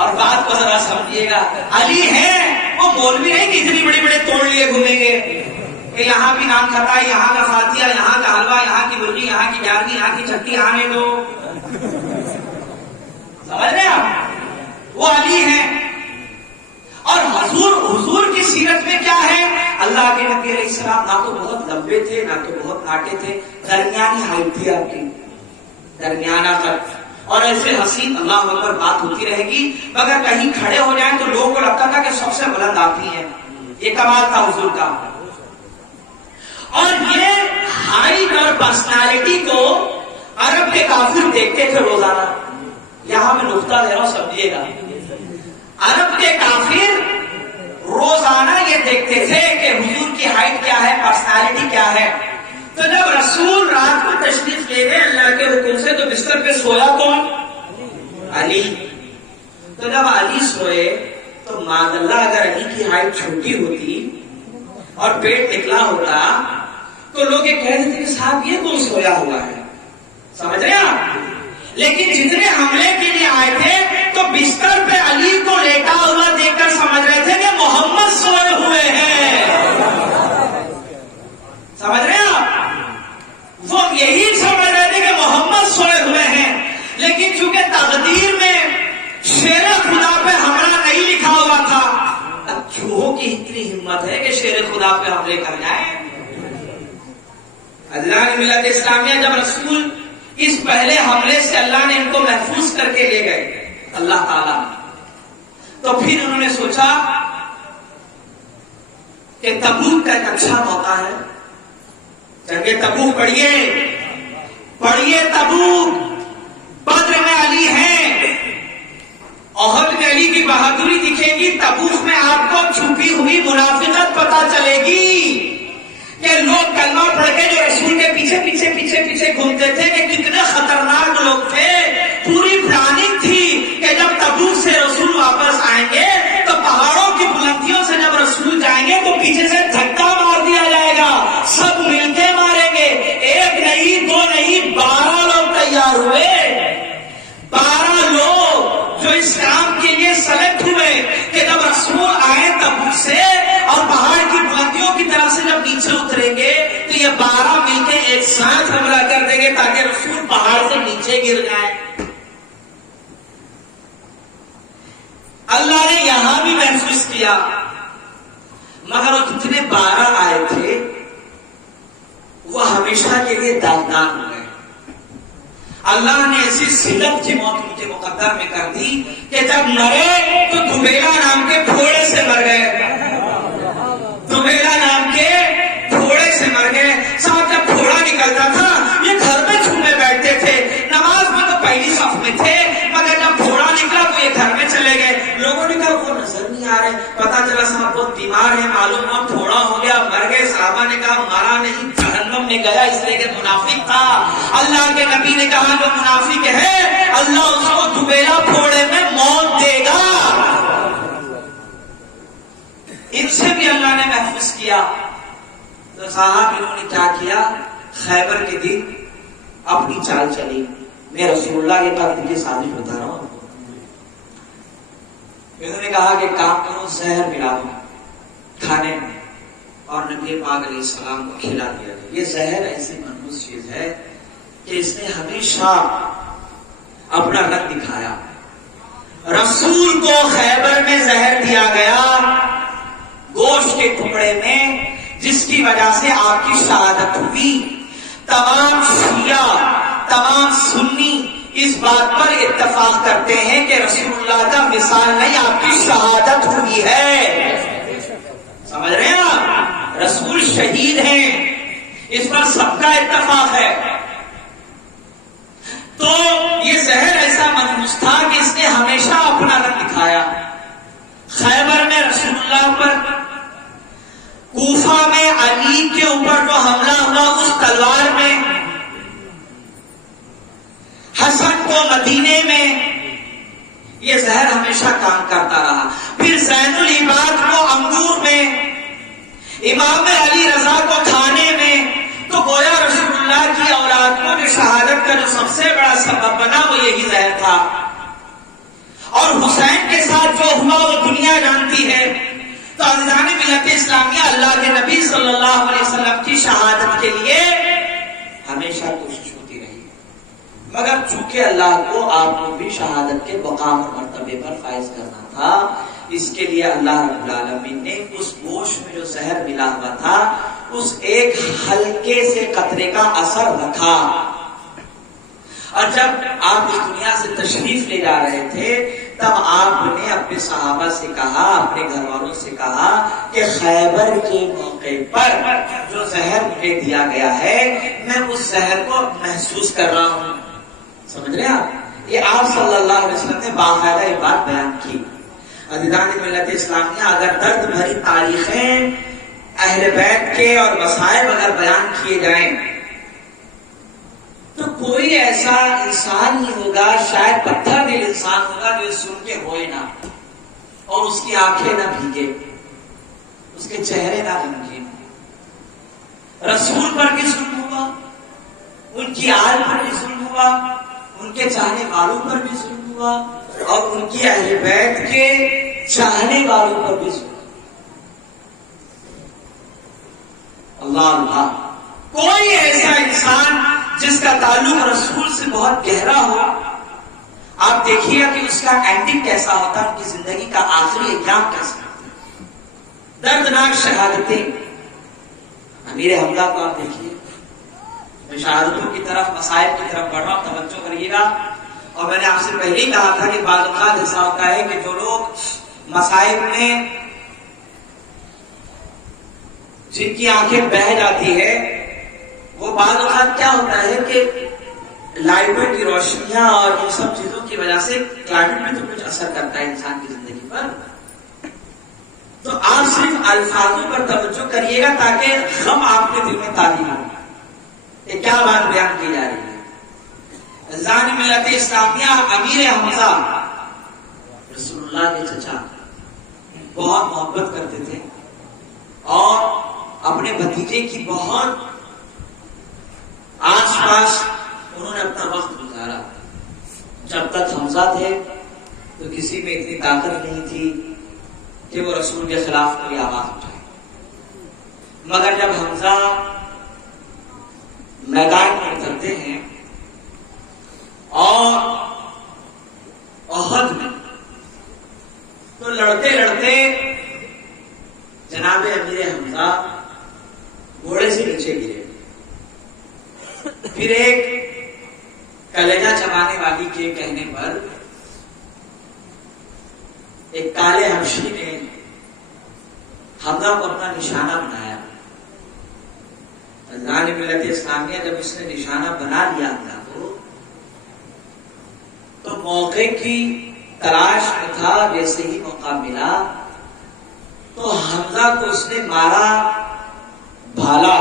اور بات کو ذرا سمجھیے گا، علی ہیں وہ مولوی نہیں کہ اتنی بڑی بڑے توڑ لیے گھومیں گے کہ یہاں بھی نام کھتا ہے، یہاں کا فاتحہ، یہاں کا حلوہ، یہاں کی برجی، یہاں کی گیارہویں، یہاں کی چھٹی آنے دو. سمجھ رہے آپ؟ وہ علی ہیں. اور حضور کی سیرت میں کیا ہے؟ اللہ کے نبی علیہ السلام نہ تو بہت لمبے تھے نہ تو بہت کاٹے تھے، درمیانی ہائٹ تھی آپ کی، درمیانہ تک. اور ایسے حسین، اللہ اکبر، بات ہوتی رہے گی مگر کہیں کھڑے ہو جائیں تو لوگوں کو لگتا تھا کہ سب سے بلند آپ ہی ہیں. یہ کمال تھا حضور کا. اور یہ ہائٹ اور پرسنالٹی کو عرب کے کافر دیکھتے تھے روزانہ. یہاں میں نقطہ دے رہا ہوں، سمجھیے گا. عرب کے کافر روزانہ یہ دیکھتے تھے کہ حضور کی ہائٹ کیا ہے، پرسنالٹی کیا ہے. تو جب رسول رات کو تشریف لے گئے اللہ کے حکم سے تو بستر پہ سویا کون؟ علی. تو جب علی سوئے تو معاذ اللہ اگر علی کی ہائٹ چھوٹی ہوتی اور پیٹ نکلا ہوتا تو لوگ یہ کہہ دیتے کہ صاحب یہ کون سویا ہوا ہے. سمجھ رہے آپ؟ لیکن جتنے حملے کے لیے آئے تھے تو بستر پہ علی کو لیٹا ہوا دیکھ کر سمجھ رہے تھے کہ محمد سوئے ہوئے ہیں. سمجھ رہے ہیں آپ؟ وہ یہی سمجھ رہے تھے کہ محمد سوئے ہوئے ہیں. لیکن چونکہ تقدیر میں شیر خدا پہ حملہ نہیں لکھا ہوا تھا، اب چوہوں کی اتنی ہمت ہے کہ شیر خدا پہ حملے کر جائیں. حضرات ملت اسلامیہ، جب رسول اس پہلے حملے سے اللہ نے ان کو محفوظ کر کے لے گئے اللہ تعالی، تو پھر انہوں نے سوچا کہ تبوک کا ایک اچھا موقع ہے. جنگ تبوک پڑھیے تبوک، بدر میں علی ہیں، احد میں علی کی بہادری دکھے گی، تبوک میں آپ کو چھپی ہوئی منافقت پتہ چلے گی کہ لوگ کلمہ پڑھ کے جو رسول کے پیچھے گھومتے تھے کہ کتنے خطرناک لوگ تھے. پوری پلاننگ تھی کہ جب تبوک سے رسول واپس آئیں گے تو پہاڑوں کی بلندیوں سے جب رسول جائیں گے تو پیچھے سے دھکا مار دیا جائے گا، سب مل کے ماریں گے. ایک نہیں، دو نہیں، 12 لوگ تیار ہوئے. 12 لوگ جو اس کام کے لیے سلیکٹ ہوئے کہ جب رسول آئے تبوک سے اور پہاڑ کی بلندیوں کی طرف سے جب نیچے اتریں گے تو یہ 12 مل کے ایک ساتھ حملہ کر دیں گے تاکہ رسول پہاڑ سے نیچے گر جائے. اللہ نے یہاں بھی محسوس کیا، مگر وہ جتنے 12 آئے تھے وہ ہمیشہ کے لیے داغدار ہو گئے. اللہ نے ایسی صلت کی موت ان کے مقدر میں کر دی کہ جب مرے تو دبیلا نام کے پھوڑے سے مر گئے. دبیلا نام کے پھوڑے سے مر گئے. صاحب جب پھوڑا نکلتا تھا یہ گھر میں چھونے بیٹھتے تھے، نماز میں تو پہلی صف میں تھے، مگر جب پھوڑا نکلا تو یہ گھر میں چلے گئے. لوگوں نے کہا وہ نظر نہیں آ رہے، پتا چلا صاحب بہت بیمار ہے، معلوم ہوا پھوڑا ہو گیا، مر گئے. صحابہ نے کہا مارا نہیں، جہنم میں گیا اس لیے کہ منافق تھا. اللہ کے نبی نے کہا جو منافق ہے اللہ اس کو دبیلا پھوڑے میں موت دے گا. ان سے بھی اللہ نے محفوظ کیا. تو صاحب انہوں نے کیا کیا؟ خیبر کے دن اپنی چال چلی. میں رسول اللہ کے پاس مجھے سازش بتا رہا ہوں. انہوں نے کہا کہ کام کرو، زہر ملا دو کھانے میں اور نبی پاک علیہ السلام کو کھلا دیا گیا. یہ زہر ایسی منحوس چیز ہے کہ اس نے ہمیشہ اپنا رنگ دکھایا. رسول کو خیبر میں زہر دیا گیا گوشت کے ٹکڑے میں، جس کی وجہ سے آپ کی شہادت ہوئی. تمام شیعہ، تمام سنی اس بات پر اتفاق کرتے ہیں کہ رسول اللہ کا وصال نہیں، آپ کی شہادت ہوئی ہے. سمجھ رہے ہیں آپ؟ رسول شہید ہیں، اس پر سب کا اتفاق ہے. تو یہ زہر ایسا منحوس تھا کہ اس نے ہمیشہ اپنا رنگ دکھایا. خیبر میں رسول اللہ پر، کوفہ میں علی کے اوپر جو حملہ ہوا اس تلوار میں، حسن کو مدینے میں، یہ زہر ہمیشہ کام کرتا رہا. پھر زین العباد کو انگور میں، امام علی رضا کو کھانے میں. تو گویا رسول اللہ کی اولاد کو جو شہادت کا جو سب سے بڑا سبب بنا وہ یہی زہر تھا. اور حسین کے ساتھ جو ہوا وہ دنیا جانتی ہے. تو عزیزان ملت اسلامیہ، اللہ کے نبی صلی اللہ علیہ وسلم کی شہادت کے لیے ہمیشہ کوشش ہوتی رہی، مگر چونکہ اللہ کو آپ کو بھی شہادت کے مقام اور مرتبے پر فائز کرنا تھا، اس کے لیے اللہ رب العالمین نے اس گوشت میں جو زہر ملا ہوا تھا اس ایک ہلکے سے قطرے کا اثر رکھا. اور جب آپ اس دنیا سے تشریف لے جا رہے تھے تب آپ نے اپنے صحابہ سے کہا، اپنے گھر والوں سے کہا کہ خیبر کے موقع پر جو زہر مجھے دیا گیا ہے میں اس زہر کو محسوس کر رہا ہوں. سمجھ رہے ہیں آپ؟ یہ آپ صلی اللہ علیہ وسلم نے باقاعدہ یہ بات بیان کی. عزیزان ملت اسلامیہ، اگر درد بھری تاریخیں اہل بیت کے اور مصائب اگر بیان کیے جائیں تو کوئی ایسا انسان نہیں ہوگا، شاید پتھر دل انسان ہوگا جو سن کے روئے نہ اور اس کی آنکھیں نہ بھیگے، اس کے چہرے نہ رنگین. رسول پر بھی ظلم ہوا، ان کی آل پر بھی ظلم ہوا، ان کے چاہنے والوں پر بھی ظلم ہوا اور ان کی اہل بیت کے چاہنے والوں پر بھی ظلم. اللہ اللہ، کوئی ایسا انسان جس کا تعلق رسول سے بہت گہرا ہو، آپ دیکھیے کہ اس کا اینڈنگ کیسا ہوتا، ان کی زندگی کا آخری ایام کیسا ہوتا. دردناک شہادتیں. امیر حمزہ کو آپ دیکھیے، میں شہادتوں کی طرف، مصائب کی طرف بڑھ رہا ہوں، توجہ کریے گا. اور میں نے آپ سے پہلے ہی کہا تھا کہ بعض اوقات ایسا ہوتا ہے کہ جو لوگ مصائب میں جن کی آنکھیں بہہ جاتی ہے وہ بعض اوقات کیا ہوتا ہے کہ لائٹوں کی روشنیاں اور ان سب چیزوں کی وجہ سے کلائمیٹ میں تو کچھ اثر کرتا ہے انسان کی زندگی پر. تو آپ صرف الفاظوں پر توجہ کریے گا تاکہ غم آپ کے دل میں تازی ہو. یہ کیا بات بیان کی جا رہی ہے؟ عزیزان ملت اسلامیہ، امیر حمزہ رسول اللہ کے چچا بہت محبت کرتے تھے اور اپنے بھتیجے کی بہت آس پاس انہوں نے اپنا وقت گزارا. جب تک حمزہ تھے تو کسی میں اتنی طاقت نہیں تھی کہ وہ رسول کے خلاف کوئی آواز اٹھائے، مگر جب حمزہ میدان میں اترتے ہیں اور احد میں تو لڑتے لڑتے جناب امیر حمزہ گھوڑے سے نیچے گرے. پھر ایک کلیجہ چبانے والی کے کہنے پر ایک کالے حبشی نے حمزہ کو اپنا نشانہ بنایا. عزیزان ملت اسلامیہ، جب اس نے نشانہ بنا لیا حمزہ کو تو موقع کی تلاش میں تھا. جیسے ہی موقع ملا تو حمزہ کو اس نے مارا بھالا،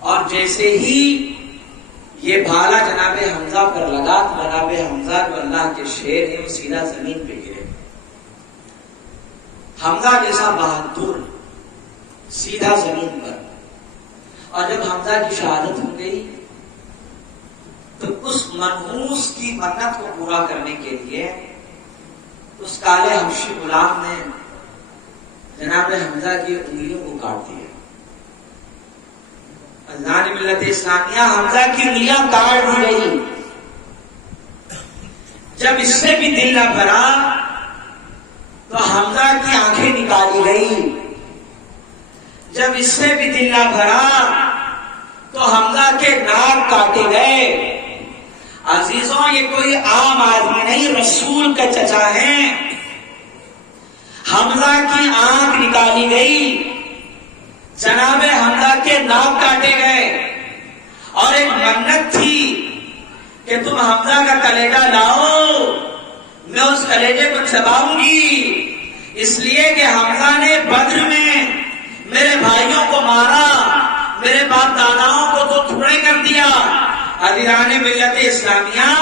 اور جیسے ہی یہ بھالا جناب حمزہ پر لگا تو جناب حمزہ جو اللہ کے شیر ہیں وہ سیدھا زمین پہ گرے. حمزہ جیسا بہادر سیدھا زمین پر. اور جب حمزہ کی شہادت ہو گئی تو اس منحوس کی منت کو پورا کرنے کے لیے اس کالے حبشی غلام نے جناب حمزہ کی انگلیوں کو کاٹ دیا. عزیزان ملت اسلامیہ، حمزہ کی انگلیاں کاٹ دی گئی. جب اس سے بھی دل نہ بھرا تو حمزہ کی آنکھیں نکالی گئی. جب اس سے بھی دل نہ بھرا تو حمزہ کے ناک کاٹے گئے. عزیزوں، یہ کوئی عام آدمی نہیں، رسول کا چچا ہیں. حمزہ کی آنکھ نکالی گئی، جناب حمزہ کے ناک کاٹے گئے، اور ایک منت تھی کہ تم حمزہ کا کلیجہ لاؤ، میں اس کلیجے کو چباؤں گی، اس لیے کہ حمزہ نے بدر میں میرے بھائیوں کو مارا، میرے باپ داداؤں کو تو ٹکڑے کر دیا. عزیزان ملت اسلامیہ،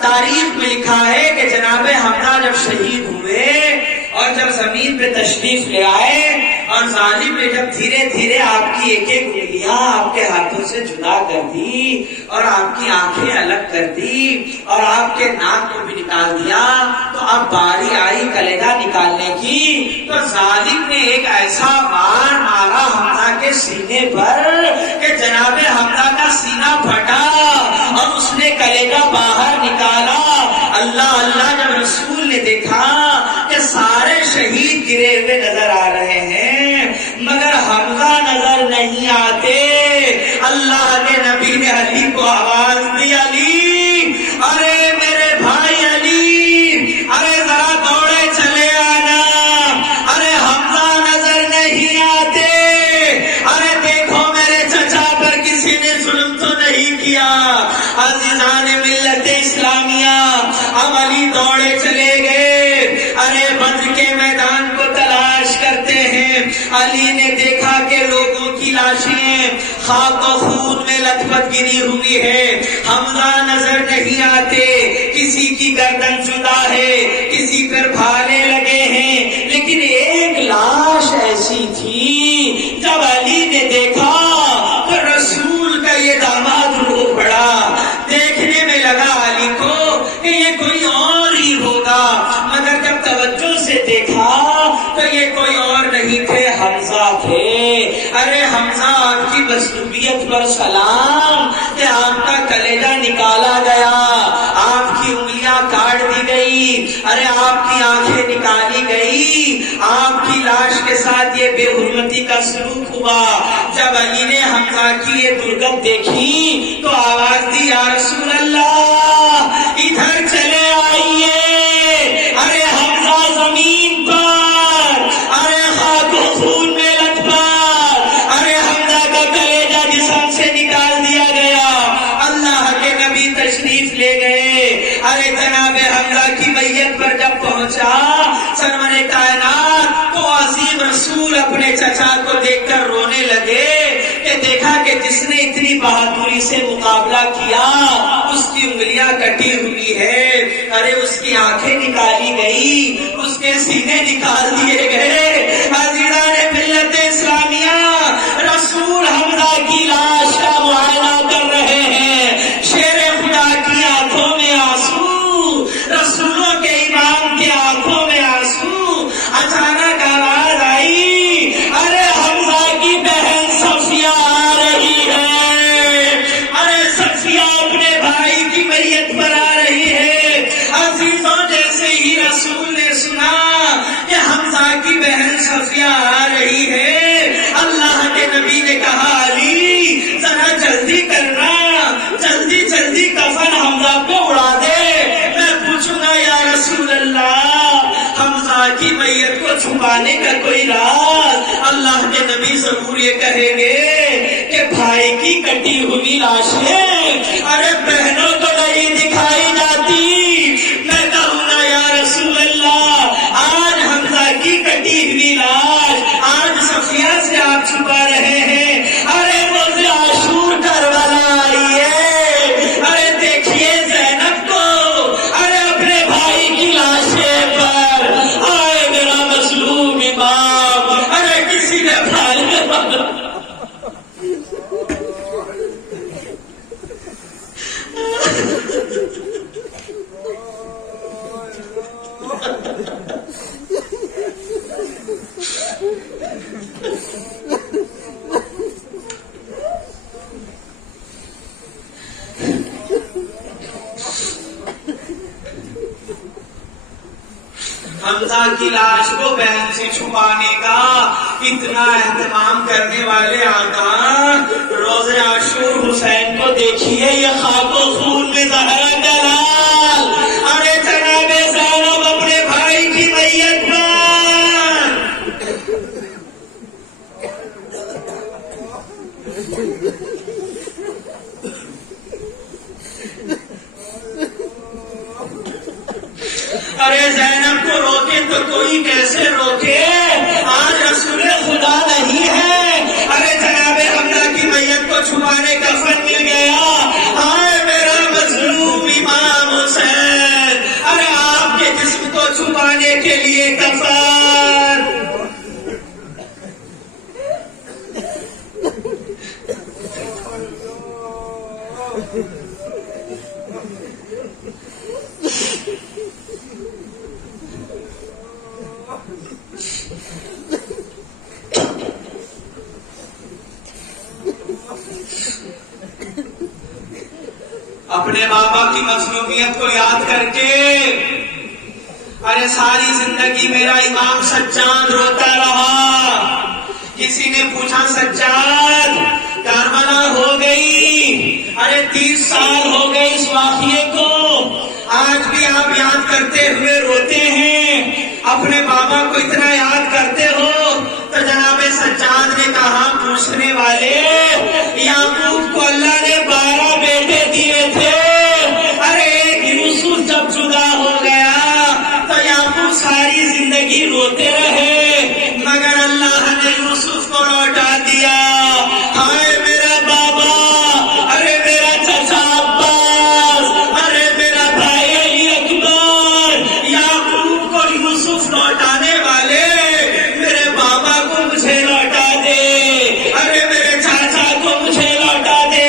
تاریخ میں لکھا ہے کہ جناب حمزہ جب شہید ہوئے اور جب زمین پہ تشریف لے آئے اور ظالم نے جب دھیرے دھیرے آپ کی ایک ایک انگلیاں آپ کے ہاتھوں سے جدا کر دی اور آپ کی آنکھیں الگ کر دی اور آپ کے ناک کو بھی نکال دیا، تو اب باری آئی کلیجہ نکالنے کی، تو ظالم نے ایک ایسا وار مارا حمزہ کے سینے پر کہ جناب حمزہ کا سینہ پھٹا اور اس نے کلیجہ باہر نکالا۔ اللہ اللہ جب رسول نے دیکھا کہ سارے شہید گرے ہوئے نظر آ رہے ہیں مگر حمزہ نظر نہیں آتے، اللہ کے نبی نے علی کو آواز دی، علی، ارے میرے بھائی علی، ارے ذرا دوڑے چلے آنا، ارے حمزہ نظر نہیں آتے، ارے دیکھو میرے چچا پر کسی نے ظلم تو نہیں کیا۔ عزیزان ملت اسلامیہ، اب علی دوڑے چلے گئے، ارے بدر کے میدان کو تلاش کرتے ہیں۔ علی نے دیکھا کہ لوگوں کی لاشیں خاک و خون میں لت پت گری ہوئی ہے، حمزہ نظر نہیں آتے، کسی کی گردن جدا ہے، کسی پر بھالے لگے ہیں، لیکن ایک لاش ایسی تھی جب علی نے دیکھا تو رسول کا یہ داماد رو پڑا، دیکھنے میں لگا علی کو کہ یہ کوئی اور ہی ہوگا، مگر جب توجہ سے دیکھا تو یہ کوئی اور نہیں تھے، حمزہ تھے۔ ارے حمزہ، آپ کی مظلومیت پر سلام کہ آپ کا کلیجہ نکالا گیا، آپ کی انگلیاں کاٹ دی گئی، ارے آپ کی آنکھیں نکالی گئی، آپ کی لاش کے ساتھ یہ بے حرمتی کا سلوک ہوا۔ جب علی نے حمزہ کی یہ درگت دیکھی تو آواز دی، یا رسول اللہ ادھر چلے آئیے، ارے حمزہ زمین پر، ارے خاک و خون میں لت پت، ارے حمزہ کا کلیجہ جسم سے نکال دیا گیا۔ اللہ کے نبی تشریف لے گئے، ارے جناب حمزہ کی میت پر جب پہنچا سرور کائنات تو عظیم رسول اپنے چچا کو دیکھ کر رونے لگے کہ دیکھا کہ جس نے اتنی بہادری سے مقابلہ کیا اس کی انگلیاں کٹی ہوئی ہے، ارے اس کی آنکھیں نکالی گئی، اس کے سینے نکال دیے گئے۔ عزیزان ملت اسلامیہ، رسول حمزہ کی لاش کا معائنہ کر رہے ہیں، شیر خدا کی آنکھوں میں آنسو، رسولوں کے امام کے آنکھوں میں آنسو۔ اچانک آواز آئی، ارے حمزہ کی بہن صفیہ آ رہی ہے، ارے صفیہ اپنے بھائی کی میت پر آ رہی ہے۔ عزیزوں، جیسے ہی رسول نے سنا کہ حمزہ کی بہن صفیہ آ رہی ہے، اللہ کے نبی نے کہا، علی ذرا جلدی کرنا، جلدی جلدی کفن حمزہ کو اڑا دے، میں پوچھوں گا یا رسول اللہ حمزہ کی میت کو چھپانے کا کوئی راز؟ اللہ کے نبی ضرور یہ کہیں گے کہ بھائی کی کٹی ہوئی لاشیں ارے بہنوں کو نہیں دکھائی جاتی، میں کہوں گا یا رسول اللہ آج حمزہ کی کٹی ہوئی لاش آج صفیہ سے آپ چھپا رہے ہیں، ارے مجھے عاشور کربلا آئی ہے، ارے دیکھیے زینب کو، ارے اپنے بھائی کی لاشیں پر، آئے میرا مظلوم امام، ارے کسی نے بھائی حمزہ کی لاش کو بہن سے چھپانے کا اتنا اہتمام کرنے والے آقا، روز عاشور حسین کو دیکھیے، یہ خاک و خون میں زہرا جلال، ارے جناب زینب اپنے بھائی کی میت پر، ارے زینب کو روکے تو کوئی کیسے روکے، آج رسول خدا نہیں ہے، ارے جناب حمزہ کی میت کو چھپانے کا فن مل گیا، آئے میرا مظلوم امام حسین، ارے آپ کے جسم کو چھپانے کے لیے کفن، اپنے بابا کی مظلومیت کو یاد کر کے ارے ساری زندگی میرا امام سجاد روتا رہا. کسی نے پوچھا سجاد کربلا ہو گئی, ارے 30 سال ہو گئے اس واقعے کو, آج بھی آپ یاد کرتے ہوئے روتے ہیں, اپنے بابا کو اتنا یاد کرتے ہو. تو جناب سجاد نے کہا پوچھنے والے, یعقوب کو اللہ نے 12 بیٹے دیے تھے, ارے ایک یوسف جب جدا ہو گیا تو یعقوب ساری زندگی روتے رہے, مگر اللہ نے یوسف کو لوٹا دیا. ہائے میرا بابا, ارے میرا چچا عباس, ارے میرا بھائی علی اکبر, یعقوب کو یوسف لوٹانے والے میرے بابا کو مجھے لوٹا دے, ارے میرے چاچا کو مجھے لوٹا دے,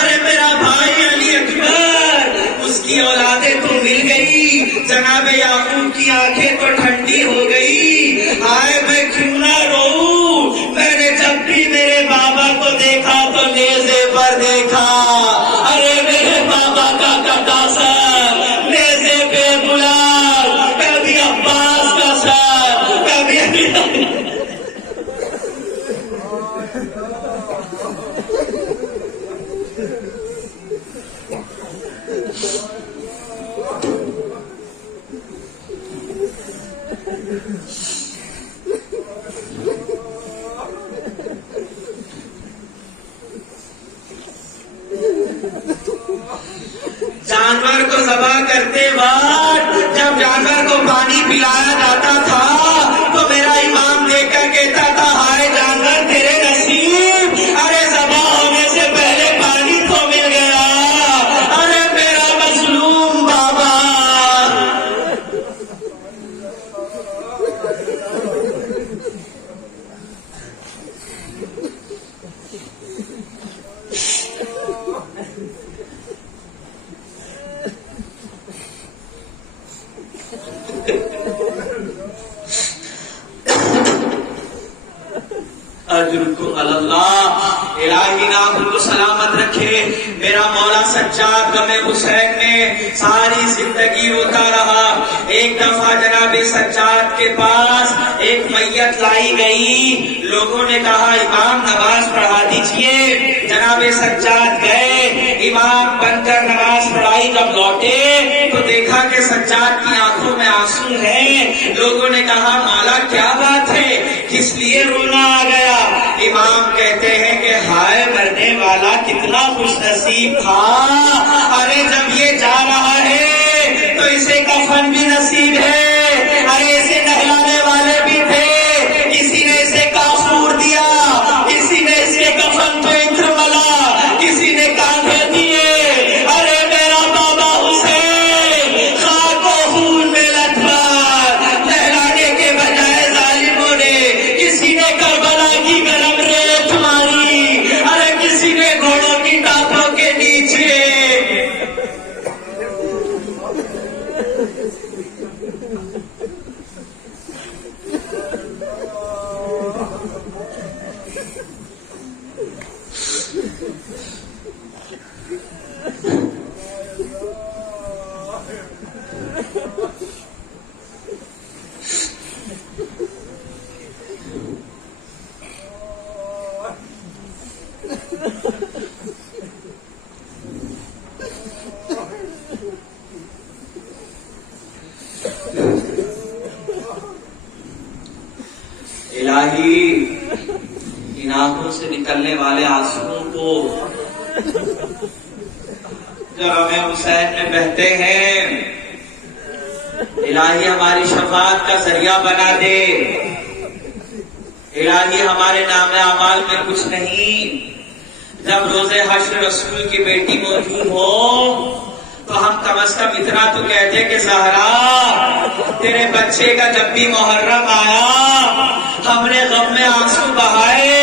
ارے میرا بھائی علی اکبر اس کی اولادیں تو مل گئی, جناب یعقوب کی آنکھیں تو ٹھنڈی ہو گئی. آئے میں کیوں نہ روؤں, میں نے جب بھی میرے بابا کو دیکھا تو نیزے پر دیکھا, ارے میرے بابا کا کٹا سر نیزے پہ بلا, کبھی عباس کا سر کبھی جانور کو ذبح کرتے وقت جب جانور کو پانی پلایا جاتا تھا تو میرا امام دیکھ کر کہتا تھا ہائے جانور تیرے نصیب, ارے ذبح ہونے سے پہلے پانی تو مل گیا, ارے میرا مظلوم بابا. اجرکم اللہ, الہی نام کو سلامت رکھے. میرا مولا سجاد غم حسین میں ساری زندگی روتا رہا. ایک دفعہ جناب سجاد کے پاس ایک میت لائی گئی, لوگوں نے کہا امام نماز پڑھا دیجیے. جناب سجاد گئے, امام بن کر نماز پڑھائی. جب لوٹے تو دیکھا کہ سجاد کی آنکھوں میں آنسو ہیں. لوگوں نے کہا مولا کیا بات ہے, کس لیے رونا آ گیا؟ امام کہتے ہیں کہ ہائے مرنے والا کتنا خوش نصیب تھا, ارے جب یہ جا رہا ہے تو اسے کفن بھی نصیب ہے, ارے اسے نہلانے والے بھی تھے, کسی نے اسے کافور دیا, کسی نے اس کے کفن پہ عطر ملا, کسی نے کاندھے دیے. ارے میرا بابا حسین خاک و خون میں لتبار, نہلانے کے بجائے ظالموں نے کسی نے کربلا کی گرم ریت ماری, ارے کسی نے گھوڑوں کی ٹانپوں کے نیچے. الہی ان آنکھوں سے نکلنے والے آنسوؤں کو جو ہمیں حسین میں بہتے ہیں, الہی ہماری شفاعت کا ذریعہ بنا دے. الہی ہمارے نام اعمال میں کچھ نہیں, جب روز حشر رسول کی بیٹی موجود ہو تو ہم کم از کم اتنا تو کہتے کہ زہرا تیرے بچے کا جب بھی محرم آیا ہم نے غم میں آنسو بہائے,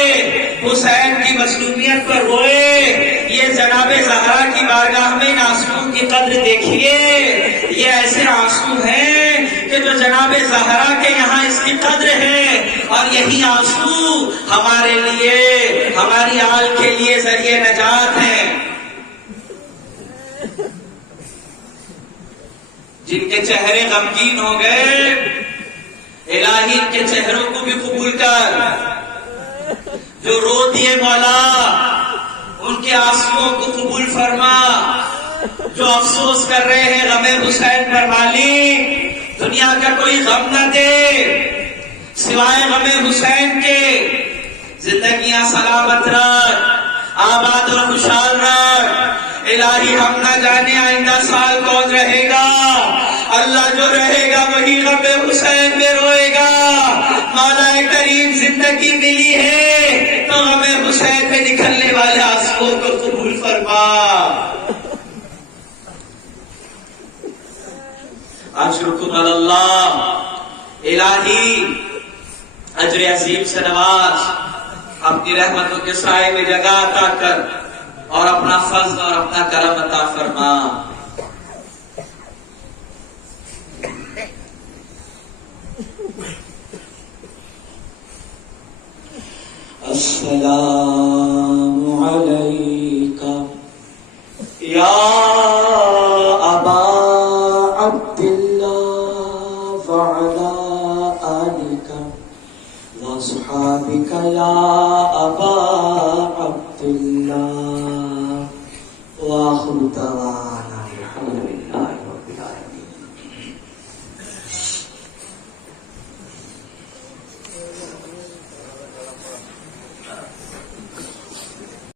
حسین کی مظلومیت پر روئے. یہ جناب زہرا کی بارگاہ میں ان آنسوؤں کی قدر دیکھیے, یہ ایسے آنسو ہیں کہ جو جناب زہرا کے یہاں اس کی قدر ہے, اور یہی آنسو ہمارے لیے, ہماری آل کے لیے ذریعہ نجات ہیں. جن کے چہرے غمگین ہو گئے، الہی ان کے چہروں کو بھی قبول کر، جو رو دیے مولا ان کے آنسوؤں کو قبول فرما، جو افسوس کر رہے ہیں غم حسین پر مالک دنیا کا کوئی غم نہ دے سوائے غم حسین کے، زندگیاں سلامت رکھ، آباد اور خوشحال رکھ، الہی ہم نہ جانے آئندہ سال کون رہے گا، اللہ جو رہے گا وہی غم حسین میں روئے گا۔ مولا کریم زندگی ملی ہے تو غم حسین میں نکلنے والے آنسوؤں کو قبول فرما۔ اشکرکم اللہ، الہی اجر عظیم سے نواز، اپنی رحمتوں کے سائے میں جگہ عطا کر اور اپنا فضل اور اپنا کرم عطا فرما۔ السلام علیک یا ابا عبداللہ وعلی آلک واصحابک یا ابا عبداللہ، وآخر دعوانا